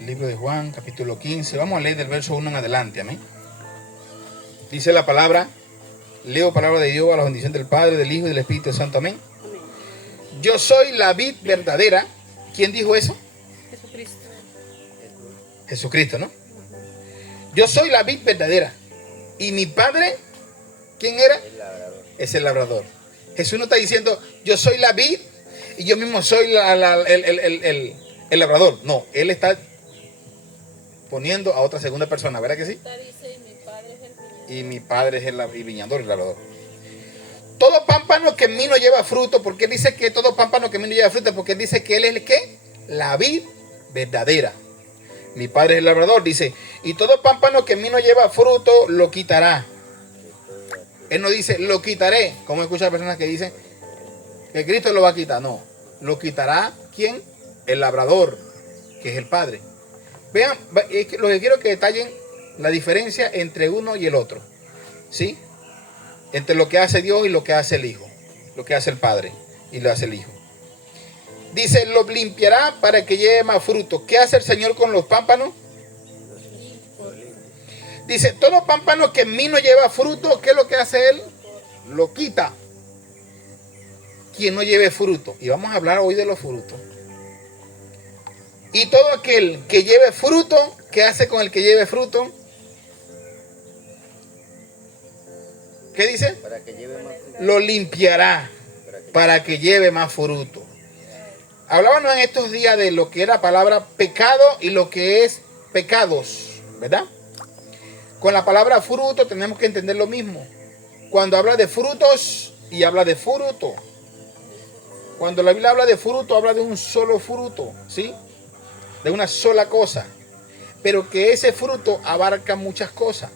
Libro de Juan, capítulo 15. Vamos a leer del verso 1 en adelante, amén. Dice la palabra, leo palabra de Dios a la bendición del Padre, del Hijo y del Espíritu Santo, amén. Yo soy la vid verdadera. ¿Quién dijo eso? Jesucristo. Jesucristo, ¿no? Yo soy la vid verdadera. Y mi Padre, ¿quién era? El labrador. Es el labrador. Jesús no está diciendo, yo soy la vid y yo mismo soy el labrador. No, Él está poniendo a otra segunda persona, ¿verdad que sí? Dice, mi padre es el viñador. Y mi Padre es el viñador, el labrador. Todo pámpano que en mí no lleva fruto, ¿por qué dice que todo pámpano que en mí no lleva fruto? Porque dice que Él es el ¿qué? La vid verdadera. Mi Padre es el labrador, dice, y todo pámpano que en mí no lleva fruto, lo quitará. Él no dice, lo quitaré, como escucha personas que dicen que Cristo lo va a quitar. No, lo quitará, ¿quién? El labrador, que es el Padre. Vean, lo que quiero es que detallen la diferencia entre uno y el otro, ¿sí? Entre lo que hace Dios y lo que hace el Hijo, lo que hace el Padre y lo hace el Hijo. Dice, lo limpiará para que lleve más fruto. ¿Qué hace el Señor con los pámpanos? Dice, todo pámpano que en mí no lleva fruto, ¿qué es lo que hace Él? Lo quita. Quien no lleve fruto. Y vamos a hablar hoy de los frutos. Y todo aquel que lleve fruto, ¿qué hace con el que lleve fruto? ¿Qué dice? Para que lleve más fruto. Lo limpiará para que lleve más fruto. Hablábamos en estos días de lo que era palabra pecado y lo que es pecados, ¿verdad? Con la palabra fruto tenemos que entender lo mismo. Cuando habla de frutos y habla de fruto. Cuando la Biblia habla de fruto, habla de un solo fruto, ¿sí? De una sola cosa. Pero que ese fruto abarca muchas cosas.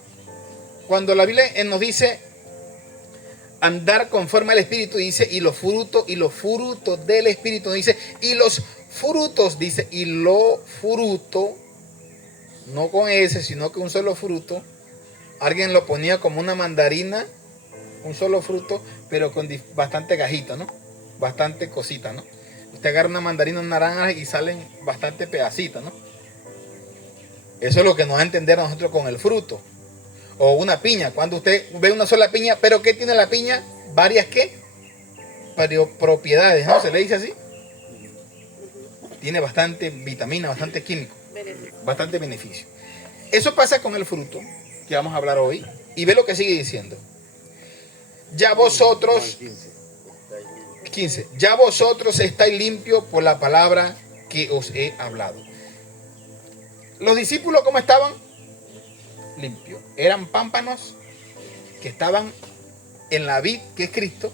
Cuando la Biblia nos dice andar conforme al Espíritu, dice, y los frutos del Espíritu, dice, y los frutos, dice, y lo fruto, no con ese, sino que un solo fruto. Alguien lo ponía como una mandarina, un solo fruto, pero con bastante gajita, ¿no? Bastante cosita, ¿no? Usted agarra una mandarina, una naranja y salen bastante pedacitos, ¿no? Eso es lo que nos va a entender a nosotros con el fruto. O una piña, cuando usted ve una sola piña, pero ¿qué tiene la piña? Varias ¿qué? Propiedades, ¿no? Se le dice así. Tiene bastante vitamina, bastante químico, bastante beneficio. Eso pasa con el fruto, que vamos a hablar hoy, y ve lo que sigue diciendo. Ya vosotros, 15, ya vosotros estáis limpios por la palabra que os he hablado. Los discípulos, ¿cómo estaban? Limpios. Eran pámpanos que estaban en la vid, que es Cristo,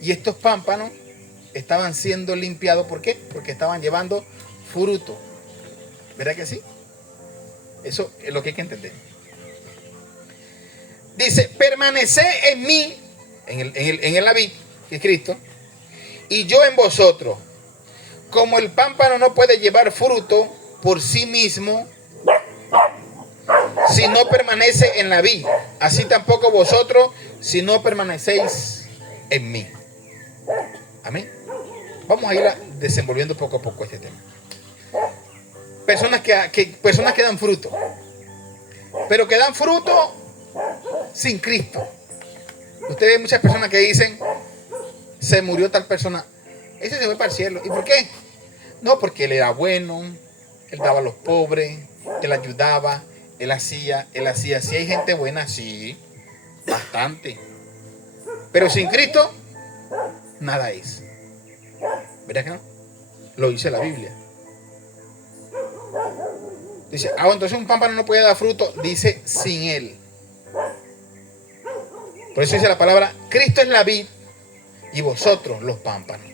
y estos pámpanos estaban siendo limpiados. ¿Por qué? Porque estaban llevando fruto. ¿Verdad que sí? Eso es lo que hay que entender. Dice, permaneced en mí, en la vid, que es Cristo, y yo en vosotros. Como el pámpano no puede llevar fruto por sí mismo si no permanece en la vid, así tampoco vosotros si no permanecéis en mí. Amén. Vamos a ir desenvolviendo poco a poco este tema. Personas que dan fruto, pero que dan fruto sin Cristo. Usted ve muchas personas que dicen, se murió tal persona, ese se fue para el cielo. ¿Y por qué? No, porque él era bueno, él daba a los pobres, él ayudaba, él hacía. Si hay gente buena, sí, bastante. Pero sin Cristo, nada es. ¿Verdad que no? Lo dice la Biblia. Dice, entonces un pámpano no puede dar fruto, dice sin él. Por eso dice la palabra, Cristo es la vid y vosotros los pámpanos.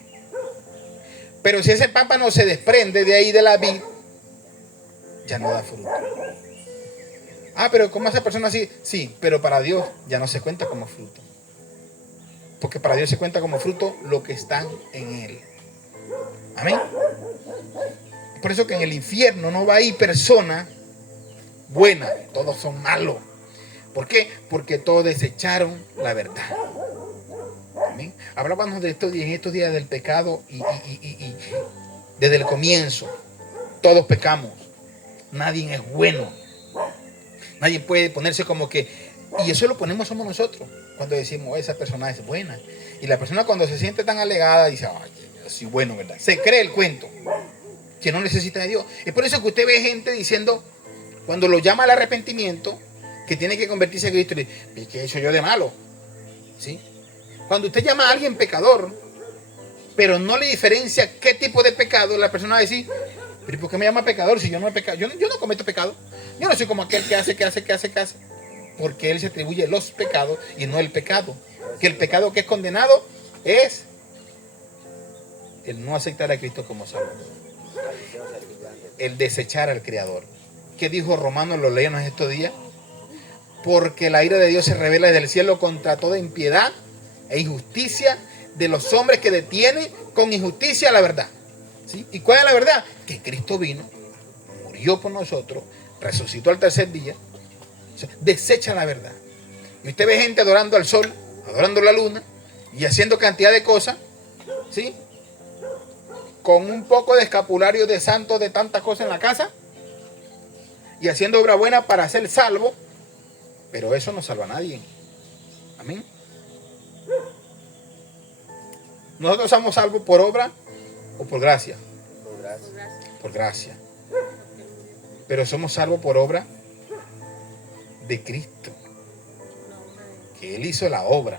Pero si ese pámpano se desprende de ahí de la vid, ya no da fruto. Pero ¿cómo esa persona así? Sí, pero para Dios ya no se cuenta como fruto. Porque para Dios se cuenta como fruto lo que están en él. Amén. Por eso que en el infierno no va a ir persona buena, todos son malos. ¿Por qué? Porque todos desecharon la verdad. Amén. Hablábamos de esto en estos días del pecado y desde el comienzo todos pecamos. Nadie es bueno. Nadie puede ponerse como que... Y eso lo ponemos somos nosotros. Cuando decimos, esa persona es buena. Y la persona cuando se siente tan alegada dice, ay, yo soy bueno, ¿verdad? Se cree el cuento. Que no necesita de Dios. Es por eso que usted ve gente diciendo, cuando lo llama al arrepentimiento, que tiene que convertirse a Cristo, y dice, ¿qué he hecho yo de malo? ¿Sí? Cuando usted llama a alguien pecador, pero no le diferencia qué tipo de pecado, la persona va a decir, ¿pero por qué me llama pecador si yo no he pecado? Yo no cometo pecado. Yo no soy como aquel que hace. Porque él se atribuye los pecados y no el pecado. Que el pecado que es condenado es el no aceptar a Cristo como Salvador. El desechar al Creador. ¿Qué dijo Romanos? Lo leímos estos días. Porque la ira de Dios se revela desde el cielo contra toda impiedad e injusticia de los hombres que detienen con injusticia la verdad. ¿Sí? ¿Y cuál es la verdad? Que Cristo vino, murió por nosotros, resucitó al tercer día. O sea, desecha la verdad. Y usted ve gente adorando al sol, adorando la luna y haciendo cantidad de cosas, ¿sí? Con un poco de escapulario de santos, de tantas cosas en la casa y haciendo obra buena para ser salvo, pero eso no salva a nadie. Amén. Nosotros somos salvos por obra o por gracia. Por gracia. Pero somos salvos por obra de Cristo. Que Él hizo la obra.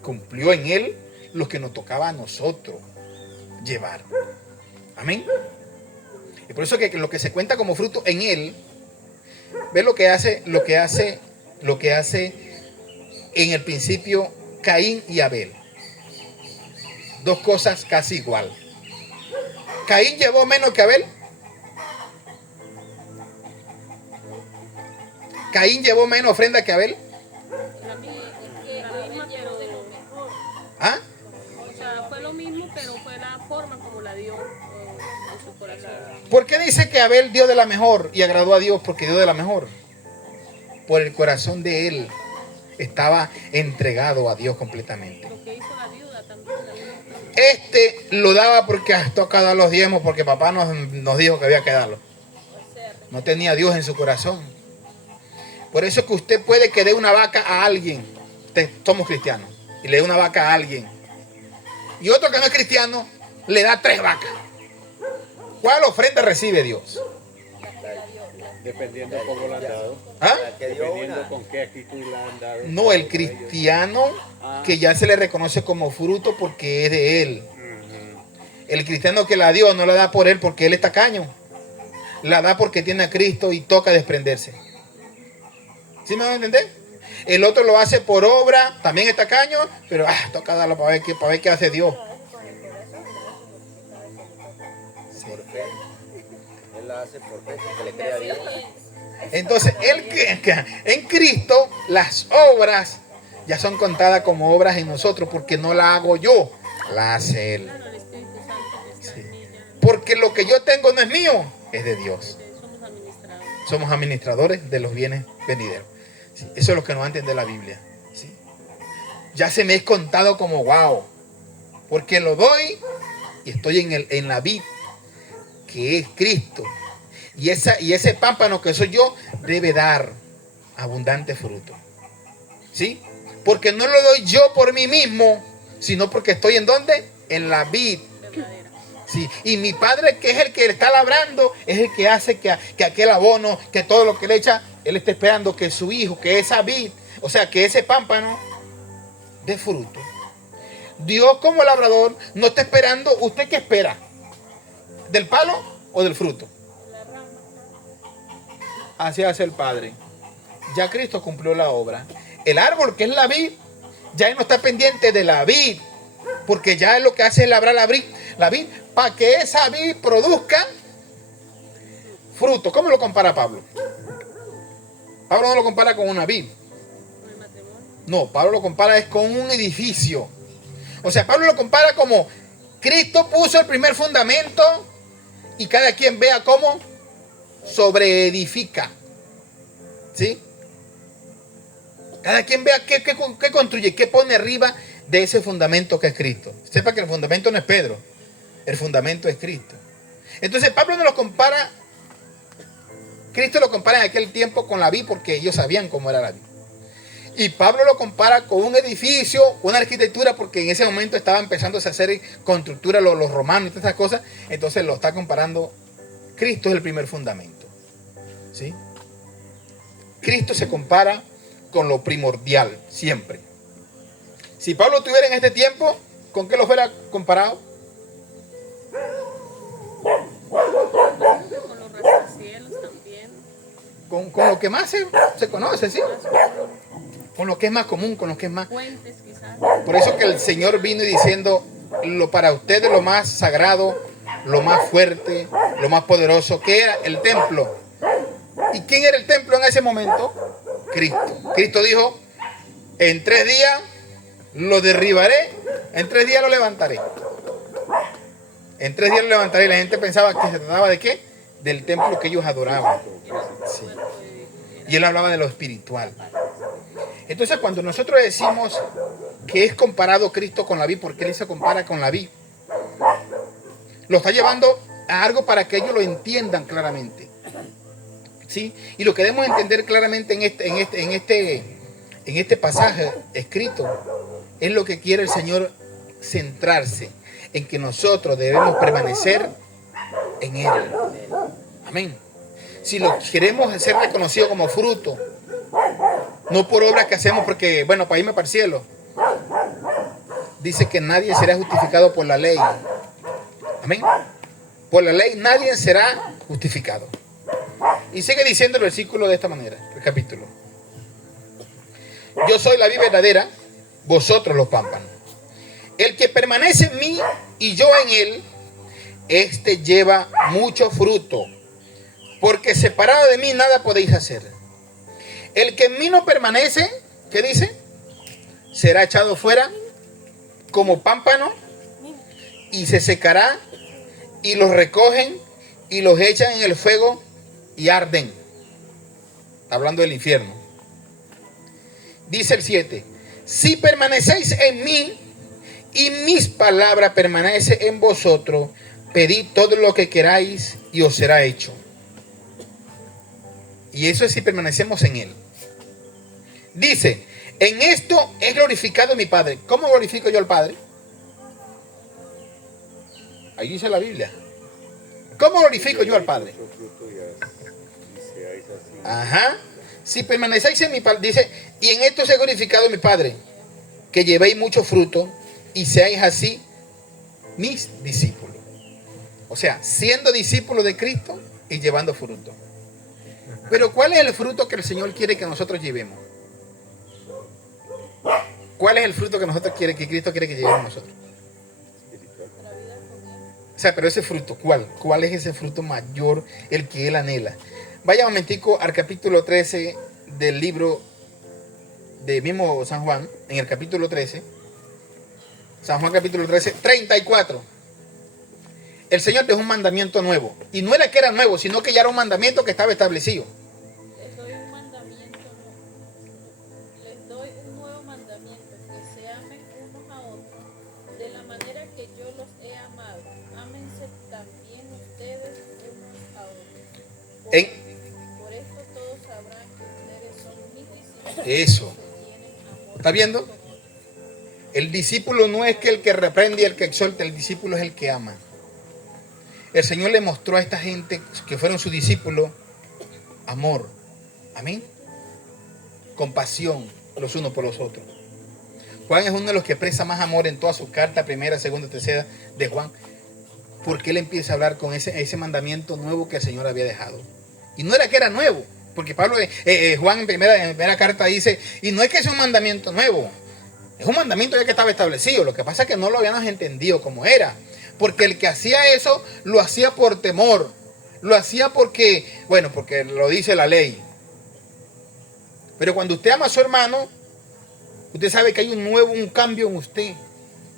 Cumplió en Él lo que nos tocaba a nosotros llevar. Amén. Y por eso que lo que se cuenta como fruto en Él, ve lo que hace en el principio Caín y Abel. Dos cosas casi igual. Caín llevó menos que Abel. Caín llevó menos ofrenda que Abel. ¿Ah? O sea, fue lo mismo, pero fue la forma como la dio en su corazón. ¿Por qué dice que Abel dio de la mejor y agradó a Dios porque dio de la mejor? Por el corazón de él estaba entregado a Dios completamente. Lo que hizo la viuda también. Este lo daba porque toca dar los diezmos porque papá nos dijo que había que darlo. No tenía a Dios en su corazón. Por eso que usted puede que dé una vaca a alguien. Somos cristianos. Y le dé una vaca a alguien. Y otro que no es cristiano le da 3 vacas. ¿Cuál ofrenda recibe Dios? Dependiendo cómo la han dado. ¿Ah? Dependiendo con qué actitud la han dado. No, el cristiano que ya se le reconoce como fruto porque es de él. El cristiano que la dio no la da por él porque él es tacaño. La da porque tiene a Cristo y toca desprenderse. ¿Sí me van a entender? El otro lo hace por obra, también es tacaño, pero toca darlo para ver qué hace Dios. Por fe. Él la hace por fe, porque le cree a Dios. Entonces, en Cristo las obras ya son contadas como obras en nosotros porque no la hago yo, la hace Él. Claro, el Espíritu Santo que está Sí. en ella. Porque lo que yo tengo no es mío, es de Dios. Somos administradores. Somos administradores de los bienes venideros. Sí, eso es lo que nos entiende la Biblia. Sí. Ya se me es contado como wow, porque lo doy y estoy en la vid, que es Cristo. Y ese pámpano que soy yo debe dar abundante fruto. ¿Sí? Porque no lo doy yo por mí mismo, sino porque estoy en ¿dónde? En la vid. Verdadera. Sí, y mi padre, que es el que está labrando, es el que hace que aquel abono, que todo lo que le echa, él está esperando que su hijo, que esa vid, o sea, que ese pámpano dé fruto. Dios como labrador no está esperando. ¿Usted qué espera? ¿Del palo o del fruto? Así hace el Padre. Ya Cristo cumplió la obra. El árbol, que es la vid, ya él no está pendiente de la vid, porque ya es lo que hace es labrar la vid, para que esa vid produzca fruto. ¿Cómo lo compara Pablo? Pablo no lo compara con una vid. No, Pablo lo compara es con un edificio. O sea, Pablo lo compara como Cristo puso el primer fundamento y cada quien vea cómo sobreedifica. ¿Sí? Cada quien vea qué construye, qué pone arriba de ese fundamento que es Cristo. Sepa que el fundamento no es Pedro, el fundamento es Cristo. Entonces Pablo nos lo compara Cristo lo compara en aquel tiempo con la vid porque ellos sabían cómo era la vid. Y Pablo lo compara con un edificio, una arquitectura, porque en ese momento estaba empezando a hacer constructura los romanos y todas esas cosas. Entonces lo está comparando. Cristo es el primer fundamento, ¿sí? Cristo se compara con lo primordial, siempre. Si Pablo estuviera en este tiempo, ¿con qué lo fuera comparado? Con los rascacielos también. Con lo que más se conoce, ¿sí? Con lo que es más común, con lo que es más... Puentes quizás. Por eso que el Señor vino diciendo, para ustedes lo más sagrado, lo más fuerte, lo más poderoso, que era el templo. ¿Y quién era el templo en ese momento? Cristo. Cristo dijo, en 3 días lo derribaré, en 3 días lo levantaré. En 3 días lo levantaré. La gente pensaba que se trataba de ¿qué? Del templo que ellos adoraban. Sí. Y él hablaba de lo espiritual. Entonces cuando nosotros decimos que es comparado Cristo con la vid, ¿por qué él se compara con la vid? Lo está llevando a algo para que ellos lo entiendan claramente, ¿sí? Y lo que debemos entender claramente en este pasaje escrito es lo que quiere el Señor centrarse, en que nosotros debemos permanecer en Él. Amén. Si lo queremos ser reconocido como fruto, no por obras que hacemos porque, bueno, para irme para el cielo. Dice que nadie será justificado por la ley. Amén. Por la ley nadie será justificado. Y sigue diciendo el versículo de esta manera, el capítulo. Yo soy la vid verdadera, vosotros los pámpanos. El que permanece en mí y yo en él, este lleva mucho fruto, porque separado de mí nada podéis hacer. El que en mí no permanece, ¿qué dice? Será echado fuera como pámpano y se secará, y los recogen y los echan en el fuego y arden. Está hablando del infierno. Dice el 7: si permanecéis en mí y mis palabras permanecen en vosotros, pedid todo lo que queráis y os será hecho. Y eso es si permanecemos en él. Dice, en esto es glorificado mi Padre. ¿Cómo glorifico yo al Padre? Ahí dice la Biblia. ¿Cómo glorifico yo al Padre? Ajá. Si permanecéis en mi Padre, dice, y en esto se ha glorificado mi Padre, que llevéis mucho fruto y seáis así mis discípulos. O sea, siendo discípulos de Cristo y llevando fruto. Pero ¿cuál es el fruto que el Señor quiere que nosotros llevemos? ¿Cuál es el fruto que Cristo quiere que llevemos nosotros? O sea, pero ese fruto, ¿cuál? ¿Cuál es ese fruto mayor, el que Él anhela? Vaya un momentico al capítulo 13 del libro de mismo San Juan, en el capítulo 13, San Juan capítulo 13, 34. El Señor dejó un mandamiento nuevo. Y no era que era nuevo, sino que ya era un mandamiento que estaba establecido. Les doy un mandamiento, les doy un nuevo mandamiento, que se amen unos a otros de la manera que yo los he amado. Ámense también ustedes unos a otros. Por esto todos sabrán que ustedes son mis discípulos. Eso. Que tienen amor. ¿Está viendo? El discípulo no es que el que reprende y el que exhorta, el discípulo es el que ama. El Señor le mostró a esta gente que fueron sus discípulos amor. Amén. Compasión los unos por los otros. Juan es uno de los que expresa más amor en toda su carta, primera, segunda, tercera de Juan. Porque él empieza a hablar con ese mandamiento nuevo que el Señor había dejado. Y no era que era nuevo. Porque Juan en primera carta dice, y no es que sea un mandamiento nuevo. Es un mandamiento ya que estaba establecido. Lo que pasa es que no lo habíamos entendido como era. Porque el que hacía eso, lo hacía por temor. Lo hacía porque lo dice la ley. Pero cuando usted ama a su hermano, usted sabe que hay un cambio en usted.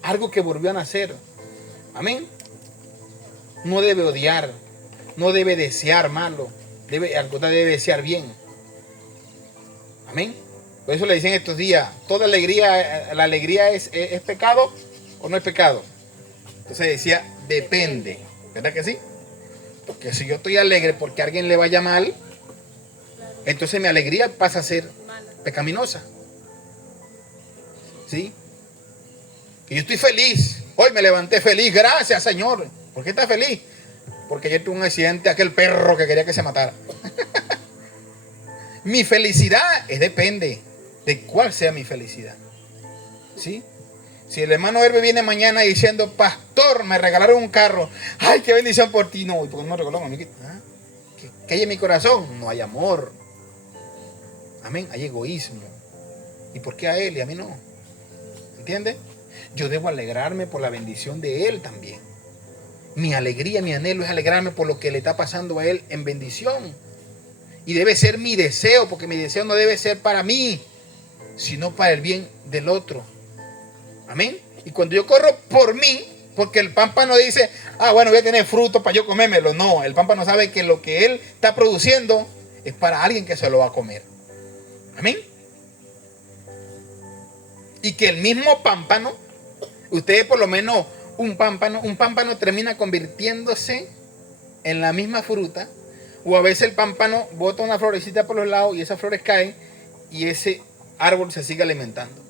Algo que volvió a nacer. Amén. No debe odiar. No debe desear malo. Al contrario, debe desear bien. Amén. Por eso le dicen estos días, toda alegría, ¿la alegría es pecado o no es pecado? Entonces decía, depende. ¿Verdad que sí? Porque si yo estoy alegre porque a alguien le vaya mal, entonces mi alegría pasa a ser Mala. pecaminosa. ¿Sí? Que yo estoy feliz. Hoy me levanté feliz. Gracias, Señor. ¿Por qué estás feliz? Porque ayer tuve un accidente, aquel perro que quería que se matara. Mi felicidad depende de cuál sea mi felicidad. ¿Sí? Si el hermano Herbe viene mañana diciendo, pastor, me regalaron un carro. Ay, qué bendición por ti. No, ¿y por qué no me regaló a mí? ¿Ah? ¿Qué hay en mi corazón? No hay amor. Amén. Hay egoísmo. ¿Y por qué a él y a mí no? ¿Entiende? Yo debo alegrarme por la bendición de él también. Mi alegría, mi anhelo es alegrarme por lo que le está pasando a él en bendición. Y debe ser mi deseo, porque mi deseo no debe ser para mí, sino para el bien del otro. Amén. Y cuando yo corro por mí, porque el pámpano dice, bueno, voy a tener fruto para yo comérmelo. No, el pámpano sabe que lo que él está produciendo es para alguien que se lo va a comer. Amén. Y que el mismo pámpano, ustedes por lo menos un pámpano termina convirtiéndose en la misma fruta. O a veces el pámpano bota una florecita por los lados y esas flores caen y ese árbol se sigue alimentando.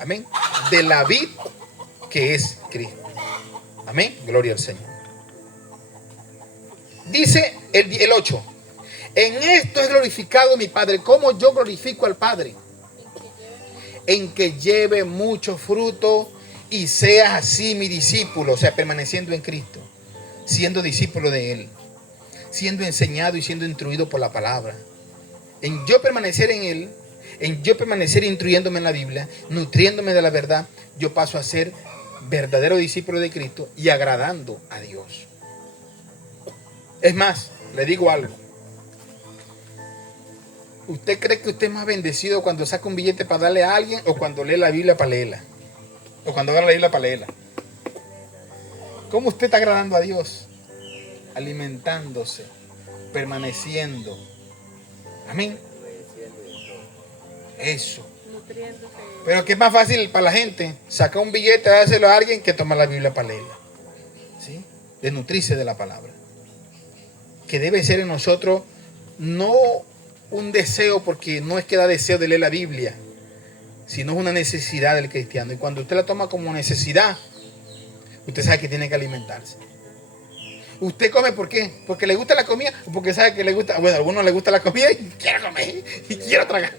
Amén. De la vid que es Cristo. Amén. Gloria al Señor. Dice el 8. En esto es glorificado mi Padre. ¿Cómo yo glorifico al Padre? En que lleve mucho fruto y seas así mi discípulo. O sea, permaneciendo en Cristo. Siendo discípulo de Él. Siendo enseñado y siendo instruido por la palabra. En yo permanecer en Él. En yo permanecer instruyéndome en la Biblia. Nutriéndome de la verdad. Yo paso a ser verdadero discípulo de Cristo. Y agradando a Dios. Es más, le digo algo. ¿Usted cree que usted es más bendecido cuando saca un billete para darle a alguien o cuando lee la Biblia para leerla? O cuando agarra la Biblia para leerla. ¿Cómo usted está agradando a Dios? Alimentándose, permaneciendo. Amén. Eso. Nutriéndose. Pero que es más fácil para la gente sacar un billete, dárselo a alguien que tomar la Biblia para leerla. ¿Sí? De nutrirse de la palabra. Que debe ser en nosotros no un deseo, porque no es que da deseo de leer la Biblia, sino es una necesidad del cristiano. Y cuando usted la toma como necesidad, usted sabe que tiene que alimentarse. ¿Usted come por qué? ¿Porque le gusta la comida? ¿O porque sabe que le gusta? Bueno, a algunos les gusta la comida y quiere comer y quiere tragar.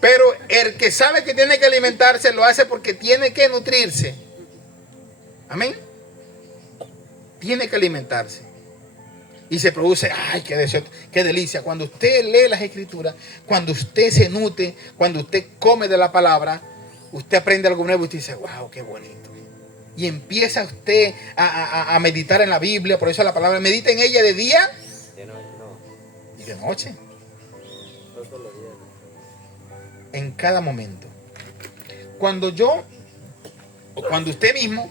Pero el que sabe que tiene que alimentarse lo hace porque tiene que nutrirse. Amén. Tiene que alimentarse. Y se produce, ay, qué deseo, qué delicia. Cuando usted lee las escrituras, cuando usted se nutre, cuando usted come de la palabra, usted aprende algo nuevo y usted dice, wow, qué bonito. Y empieza usted a meditar en la Biblia, por eso la palabra, medita en ella de día y de noche. Todos los días. En cada momento. Cuando yo, o cuando usted mismo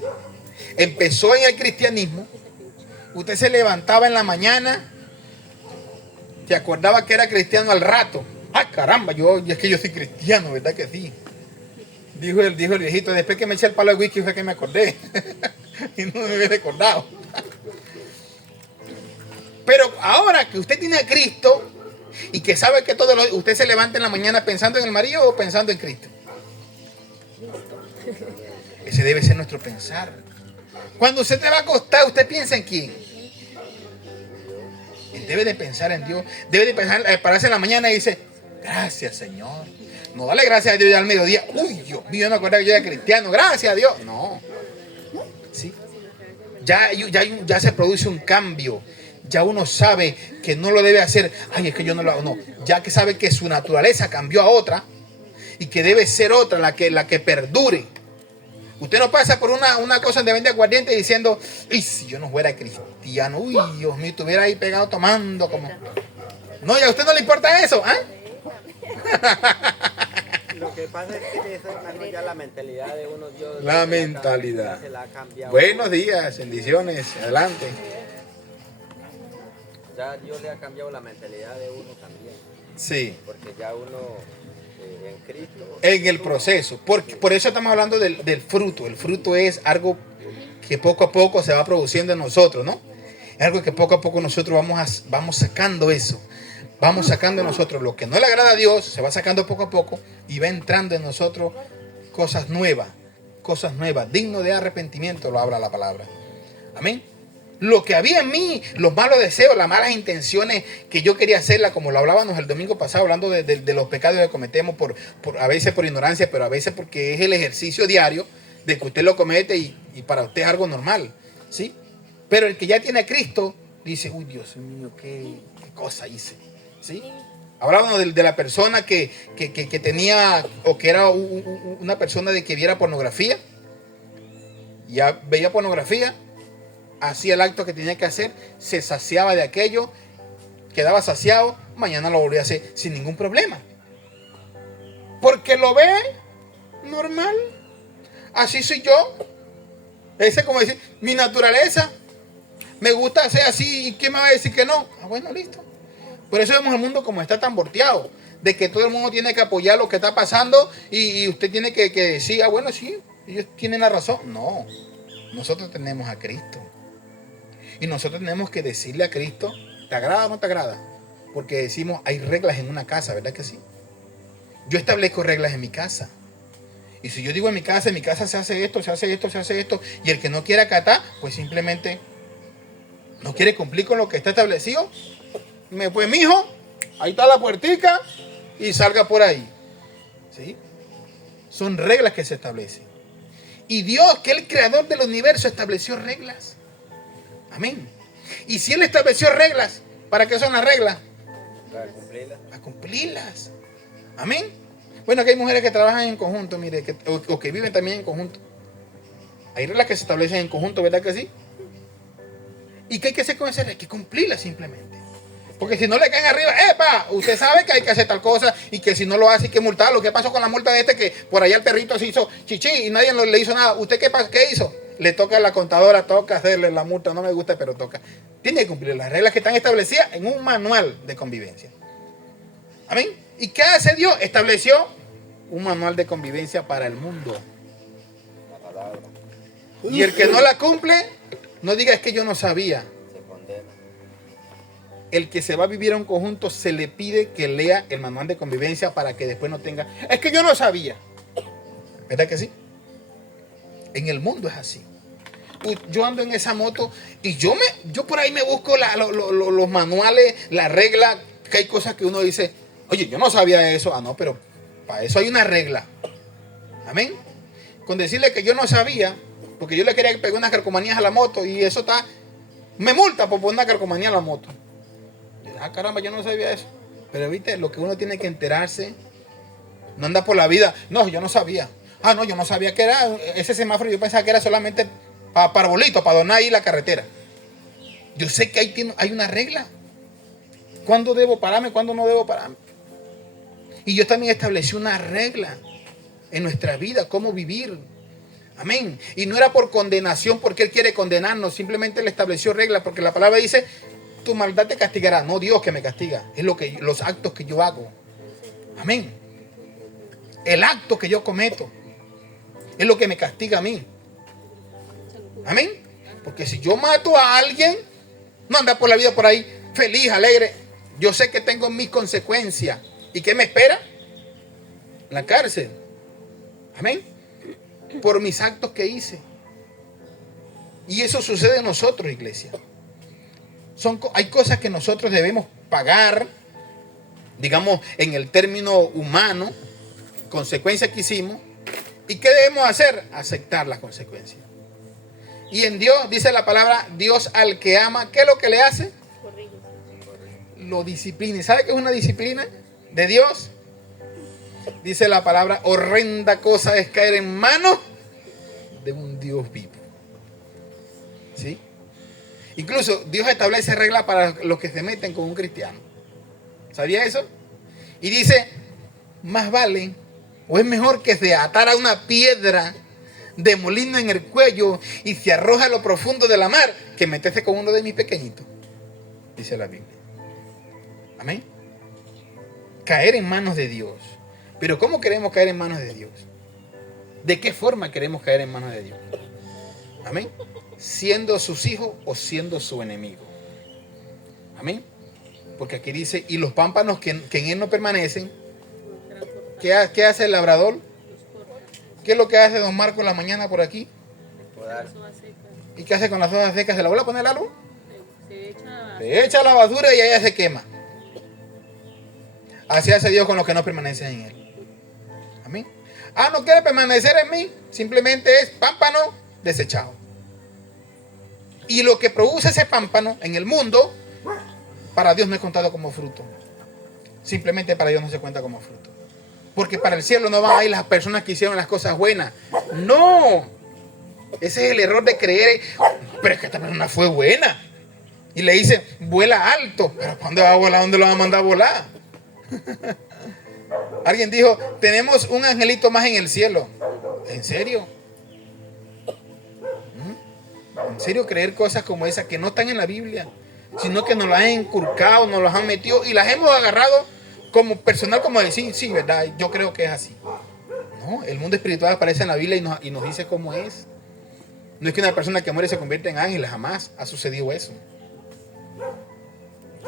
empezó en el cristianismo, usted se levantaba en la mañana, se acordaba que era cristiano al rato. ¡Ay, caramba! Es que yo soy cristiano, ¿verdad que sí? Dijo el viejito, después que me eché el palo de whisky fue que me acordé. Y no me había recordado. Pero ahora que usted tiene a Cristo y que sabe que usted se levanta en la mañana pensando en el marido o pensando en Cristo. Ese debe ser nuestro pensar. Cuando usted te va a acostar, ¿usted piensa en quién? Él debe de pensar en Dios. Debe de pensar, pararse en la mañana y dice, gracias, Señor. No dale gracias a Dios ya al mediodía. Uy, Dios mío, yo me acuerdo que yo era cristiano. Gracias a Dios. No. ¿Sí? Ya se produce un cambio. Ya uno sabe que no lo debe hacer. Ay, es que yo no lo hago. No. Ya que sabe que su naturaleza cambió a otra y que debe ser otra la que perdure. Usted no pasa por una cosa de vende aguardiente diciendo, uy, si yo no fuera cristiano, uy, Dios mío, estuviera ahí pegado tomando como. No, y a usted no le importa eso, ¿ah? Lo que pasa es que esa es ya la mentalidad de uno. La mentalidad. Se la ha cambiado. Buenos días, bendiciones, adelante. Ya Dios le ha cambiado la mentalidad de uno también. Sí. Porque ya uno en Cristo. En el proceso. Por eso estamos hablando del fruto. El fruto es algo que poco a poco se va produciendo en nosotros, ¿no? Es algo que poco a poco nosotros vamos sacando eso. Vamos sacando de nosotros lo que no le agrada a Dios, se va sacando poco a poco y va entrando en nosotros cosas nuevas, digno de arrepentimiento, lo habla la palabra. Amén. Lo que había en mí, los malos deseos, las malas intenciones que yo quería hacerla, como lo hablábamos el domingo pasado, hablando de los pecados que cometemos a veces por ignorancia, pero a veces porque es el ejercicio diario de que usted lo comete y para usted es algo normal, ¿sí? Pero el que ya tiene a Cristo dice, uy, Dios mío, qué cosa hice, ¿sí? Hablábamos de la persona que tenía, o que era una persona de que viera pornografía, ya veía pornografía, hacía el acto que tenía que hacer, se saciaba de aquello, quedaba saciado, mañana lo volvía a hacer sin ningún problema. Porque lo ve normal. Así soy yo. Ese es como decir, mi naturaleza. Me gusta hacer así, ¿y quién me va a decir que no? Ah, bueno, listo. Por eso vemos el mundo como está tan volteado, de que todo el mundo tiene que apoyar lo que está pasando y usted tiene que decir, ah, bueno, sí, ellos tienen la razón. No, nosotros tenemos a Cristo. Y nosotros tenemos que decirle a Cristo, ¿te agrada o no te agrada? Porque decimos, hay reglas en una casa, ¿verdad que sí? Yo establezco reglas en mi casa. Y si yo digo en mi casa se hace esto, se hace esto, se hace esto, y el que no quiera acatar, pues simplemente no quiere cumplir con lo que está establecido, pues mijo, ahí está la puertica y salga por ahí. ¿Sí? Son reglas que se establecen. Y Dios, que es el creador del universo, estableció reglas. Amén. Y si Él estableció reglas, ¿para qué son las reglas? Para cumplirla. Para cumplirlas. Amén. Bueno, que hay mujeres que trabajan en conjunto, mire, o que viven también en conjunto. Hay reglas que se establecen en conjunto, ¿verdad que sí? ¿Y qué hay que hacer con esas reglas? Hay que cumplirlas simplemente. Porque si no le caen arriba, ¡epa! Usted sabe que hay que hacer tal cosa y que si no lo hace hay que multarlo. ¿Qué pasó con la multa de que por allá el perrito se hizo chichi y nadie le hizo nada? ¿Usted qué hizo? Le toca a la contadora, toca hacerle la multa, no me gusta, pero toca. Tiene que cumplir las reglas que están establecidas en un manual de convivencia. Amén. ¿Y qué hace Dios? Estableció un manual de convivencia para el mundo. La palabra. Y el que no la cumple, no diga es que yo no sabía. Se condena. El que se va a vivir a un conjunto se le pide que lea el manual de convivencia para que después no tenga, es que yo no sabía. ¿Verdad que sí? En el mundo es así. Yo ando en esa moto y yo por ahí me busco los manuales, las reglas, que hay cosas que uno dice, oye, yo no sabía eso. Ah, no, pero para eso hay una regla. Amén. Con decirle que yo no sabía, porque yo le quería pegar unas calcomanías a la moto y eso me multa por poner una calcomanía a la moto. Ah, caramba, yo no sabía eso. Pero viste, lo que uno tiene que enterarse, no anda por la vida. No, yo no sabía. Ah, no, yo no sabía que era ese semáforo. Yo pensaba que era solamente para parbolito, para donar ahí la carretera. Yo sé que hay una regla. ¿Cuándo debo pararme? ¿Cuándo no debo pararme? Y yo también establecí una regla en nuestra vida, cómo vivir. Amén. Y no era por condenación, porque Él quiere condenarnos. Simplemente Él estableció reglas, porque la palabra dice, tu maldad te castigará. No Dios que me castiga. Es los actos que yo hago. Amén. El acto que yo cometo es lo que me castiga a mí. Amén. Porque si yo mato a alguien, no anda por la vida por ahí feliz, alegre. Yo sé que tengo mis consecuencias. ¿Y qué me espera? La cárcel. Amén. Por mis actos que hice. Y eso sucede en nosotros, iglesia. Hay cosas que nosotros debemos pagar, digamos, en el término humano, consecuencias que hicimos. ¿Y qué debemos hacer? Aceptar las consecuencias. Y en Dios, dice la palabra, Dios al que ama, ¿qué es lo que le hace? Lo disciplina. ¿Y sabe qué es una disciplina de Dios? Dice la palabra, horrenda cosa es caer en manos de un Dios vivo. ¿Sí? Incluso Dios establece reglas para los que se meten con un cristiano. ¿Sabía eso? Y dice, más vale, o es mejor que se atara una piedra de molino en el cuello y se arroja a lo profundo de la mar, que meterse con uno de mis pequeñitos. Dice la Biblia. Amén. Caer en manos de Dios. Pero ¿cómo queremos caer en manos de Dios? ¿De qué forma queremos caer en manos de Dios? Amén. ¿Siendo sus hijos o siendo su enemigo? Amén. Porque aquí dice, y los pámpanos que en él no permanecen, ¿qué hace el labrador? ¿Qué es lo que hace don Marco en la mañana por aquí? Podar. ¿Y qué hace con las hojas secas? ¿Se la vuelve a poner al árbol? Se Le echa la basura y allá se quema. Así hace Dios con los que no permanecen en él. Amén. Ah, no quiere permanecer en mí. Simplemente es pámpano desechado. Y lo que produce ese pámpano en el mundo, para Dios no es contado como fruto. Simplemente para Dios no se cuenta como fruto. Porque para el cielo no van a ir las personas que hicieron las cosas buenas. No. Ese es el error de creer. Pero es que esta persona fue buena. Y le dicen, vuela alto. Pero ¿cuándo va a volar? ¿Dónde lo van a mandar a volar? Alguien dijo, tenemos un angelito más en el cielo. ¿En serio? ¿En serio creer cosas como esas que no están en la Biblia? Sino que nos las han inculcado, nos las han metido y las hemos agarrado como personal, como decir, sí, verdad, yo creo que es así. No, el mundo espiritual aparece en la Biblia y nos dice cómo es. No es que una persona que muere se convierta en ángel, jamás ha sucedido eso.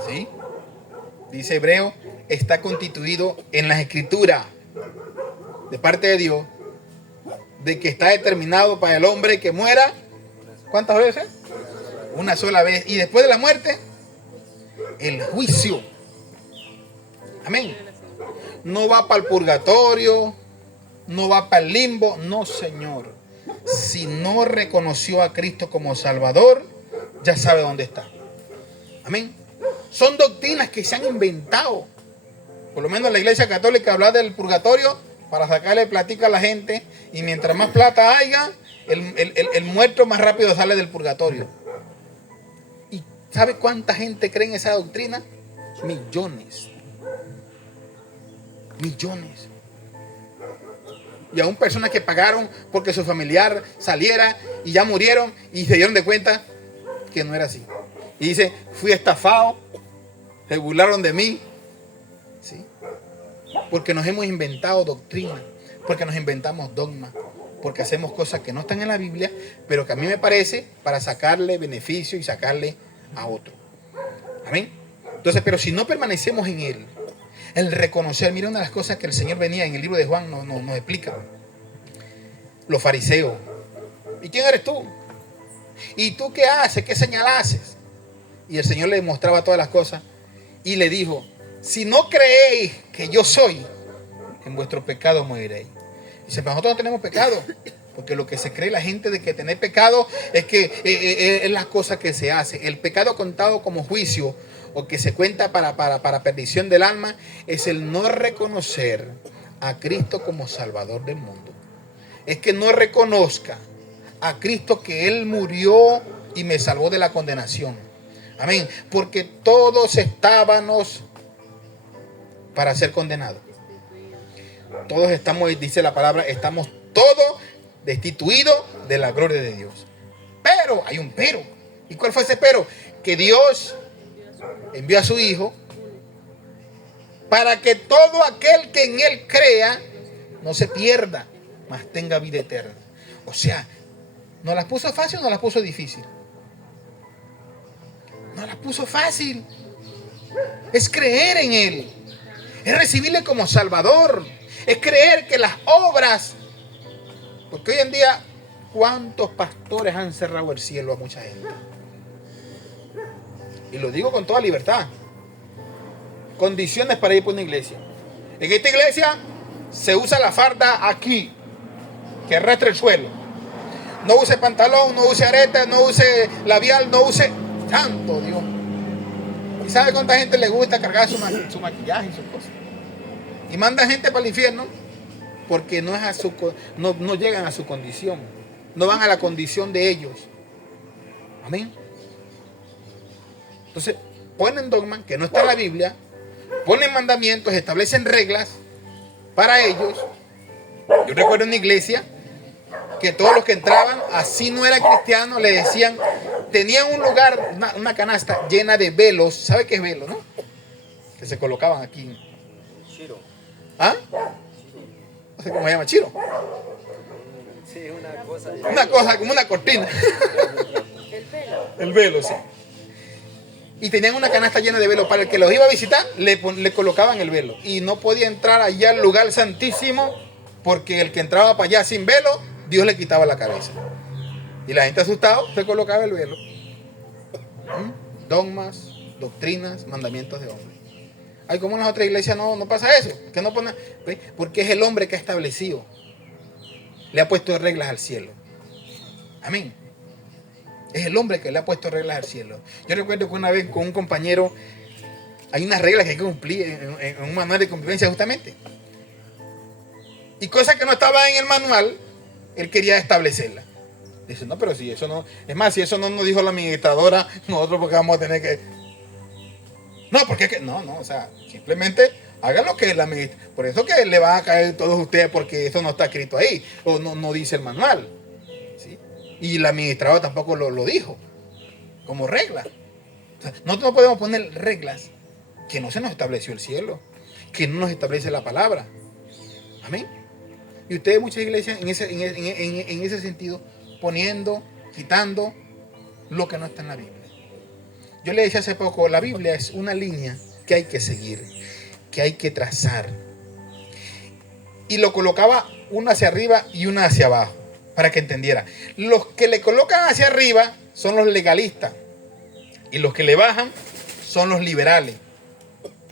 ¿Sí? Dice Hebreo, está constituido en las escrituras de parte de Dios, de que está determinado para el hombre que muera, ¿cuántas veces? Una sola vez. Y después de la muerte, el juicio. Amén. No va para el purgatorio, no va para el limbo, no, Señor. Si no reconoció a Cristo como Salvador, ya sabe dónde está. Amén. Son doctrinas que se han inventado. Por lo menos la Iglesia Católica habla del purgatorio para sacarle platica a la gente. Y mientras más plata haya, el muerto más rápido sale del purgatorio. ¿Y sabe cuánta gente cree en esa doctrina? Millones. Millones. Y aún personas que pagaron porque su familiar saliera y ya murieron y se dieron de cuenta que no era así. Y dice, fui estafado, se burlaron de mí. ¿Sí? Porque nos hemos inventado doctrina, porque nos inventamos dogmas, porque hacemos cosas que no están en la Biblia, pero que a mí me parece para sacarle beneficio y sacarle a otro. Amén. Entonces, pero si no permanecemos en él, el reconocer, mira una de las cosas que el Señor venía en el libro de Juan nos explica. Los fariseos. ¿Y quién eres tú? ¿Y tú qué haces? ¿Qué señal haces? Y el Señor le mostraba todas las cosas y le dijo, si no creéis que yo soy, en vuestro pecado moriréis. Dice, pero nosotros no tenemos pecado, porque lo que se cree la gente de que tener pecado es que es la cosa que se hace. El pecado contado como juicio o que se cuenta para perdición del alma es el no reconocer a Cristo como Salvador del mundo. Es que no reconozca a Cristo que Él murió y me salvó de la condenación. Amén. Porque todos estábamos para ser condenados. Todos estamos, dice la palabra, estamos todos destituidos de la gloria de Dios. Pero, hay un pero. ¿Y cuál fue ese pero? Que Dios envió a su Hijo para que todo aquel que en Él crea no se pierda, mas tenga vida eterna. O sea, ¿nos las puso fácil o nos las puso difícil? Nos las puso fácil. Es creer en Él. Es recibirle como Salvador. Es creer que las obras, porque hoy en día, ¿cuántos pastores han cerrado el cielo a mucha gente? Y lo digo con toda libertad. Condiciones para ir por una iglesia. En esta iglesia se usa la farda aquí, que arrastra el suelo. No use pantalón, no use arete, no use labial, no use... ¡Santo Dios! ¿Y sabe cuánta gente le gusta cargar su maquillaje y sus cosas? Y mandan gente para el infierno porque no llegan a su condición. No van a la condición de ellos. Amén. Entonces, ponen dogma que no está en la Biblia, ponen mandamientos, establecen reglas para ellos. Yo recuerdo en una iglesia que todos los que entraban, así no era cristiano, le decían, tenían un lugar, una canasta llena de velos. ¿Sabe qué es velo, no? Que se colocaban aquí. Chiro. ¿Ah? No sé cómo se llama, chiro. Sí, una cosa. Una cosa como una cortina. El velo. El velo, sí. Y tenían una canasta llena de velo. Para el que los iba a visitar, le colocaban el velo. Y no podía entrar allá al lugar santísimo, porque el que entraba para allá sin velo, Dios le quitaba la cabeza. Y la gente asustado se colocaba el velo. Dogmas, doctrinas, mandamientos de hombres. Ay, ¿cómo en las otras iglesias no pasa eso? Que no pone, porque es el hombre que ha establecido. Le ha puesto reglas al cielo. Amén. Es el hombre que le ha puesto reglas al cielo. Yo recuerdo que una vez con un compañero, hay unas reglas que hay que cumplir en un manual de convivencia justamente. Y cosas que no estaban en el manual, él quería establecerlas. Dice, no, pero si eso no... Es más, si eso no nos dijo la administradora, nosotros porque vamos a tener que... No, porque es que... No, o sea, simplemente hagan lo que la administradora... Por eso que le van a caer todos ustedes, porque eso no está escrito ahí, o no dice el manual. ¿Sí? Y la administradora tampoco lo dijo, como regla. O sea, nosotros no podemos poner reglas que no se nos estableció el cielo, que no nos establece la palabra. Amén. Y ustedes, muchas iglesias, en ese sentido, poniendo, quitando lo que no está en la Biblia. Yo le decía hace poco, la Biblia es una línea que hay que seguir, que hay que trazar. Y lo colocaba una hacia arriba y una hacia abajo, para que entendiera. Los que le colocan hacia arriba son los legalistas, y los que le bajan son los liberales.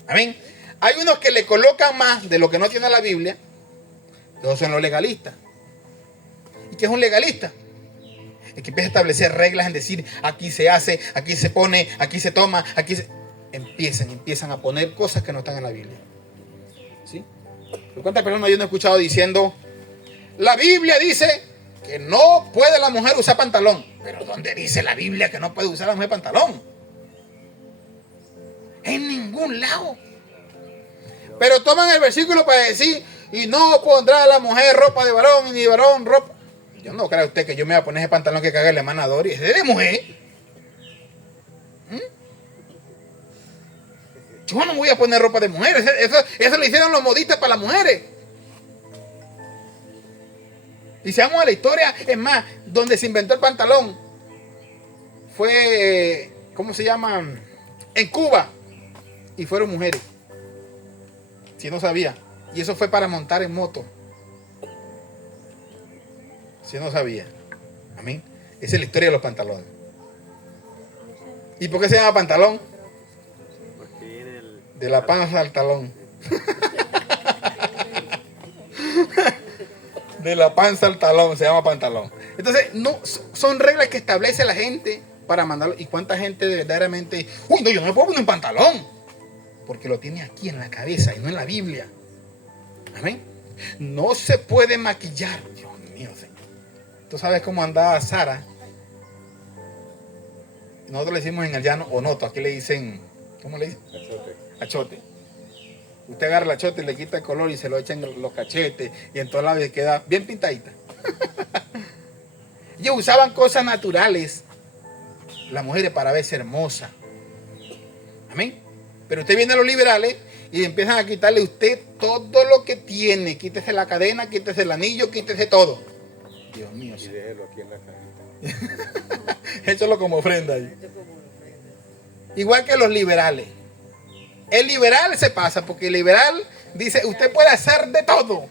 Amén. Hay unos que le colocan más de lo que no tiene la Biblia. Todos son los legalistas. ¿Y qué es un legalista? El que empieza a establecer reglas en decir, aquí se hace, aquí se pone, aquí se toma, aquí se... Empiezan a poner cosas que no están en la Biblia. ¿Sí? ¿Cuántas personas yo no he escuchado diciendo, la Biblia dice que no puede la mujer usar pantalón? Pero ¿dónde dice la Biblia que no puede usar la mujer pantalón? En ningún lado. Pero toman el versículo para decir, y no pondrá la mujer ropa de varón, ni varón ropa. Yo no creo usted que yo me voy a poner ese pantalón que caga el hermana Dori. Es de mujer. Yo no voy a poner ropa de mujer. Eso lo hicieron los modistas para las mujeres. Y si vamos a la historia, es más, donde se inventó el pantalón fue, ¿cómo se llama? En Cuba. Y fueron mujeres. Si no sabía. Y eso fue para montar en moto. Si no sabía. Amén. Esa es la historia de los pantalones. ¿Y por qué se llama pantalón? De la panza al talón. De la panza al talón se llama pantalón. Entonces, no, son reglas que establece la gente para mandarlo. ¿Y cuánta gente verdaderamente? Uy, no, yo no me puedo poner un pantalón. Porque lo tiene aquí en la cabeza y no en la Biblia. Amén. No se puede maquillar. Dios mío, Señor. Tú sabes cómo andaba Sara. Nosotros le decimos en el llano onoto. Aquí le dicen, ¿cómo le dicen? Achote. Achote. Usted agarra el achote y le quita el color y se lo echa en los cachetes y en todos lados y queda bien pintadita. Ellos usaban cosas naturales, las mujeres, para verse hermosas. Amén. Pero usted viene a los liberales y empiezan a quitarle a usted todo lo que tiene. Quítese la cadena, quítese el anillo, quítese todo. Dios mío. Y déjelo aquí en la cajita. Échalo como ofrenda ahí. Igual que los liberales. El liberal se pasa porque el liberal dice, usted puede hacer de todo.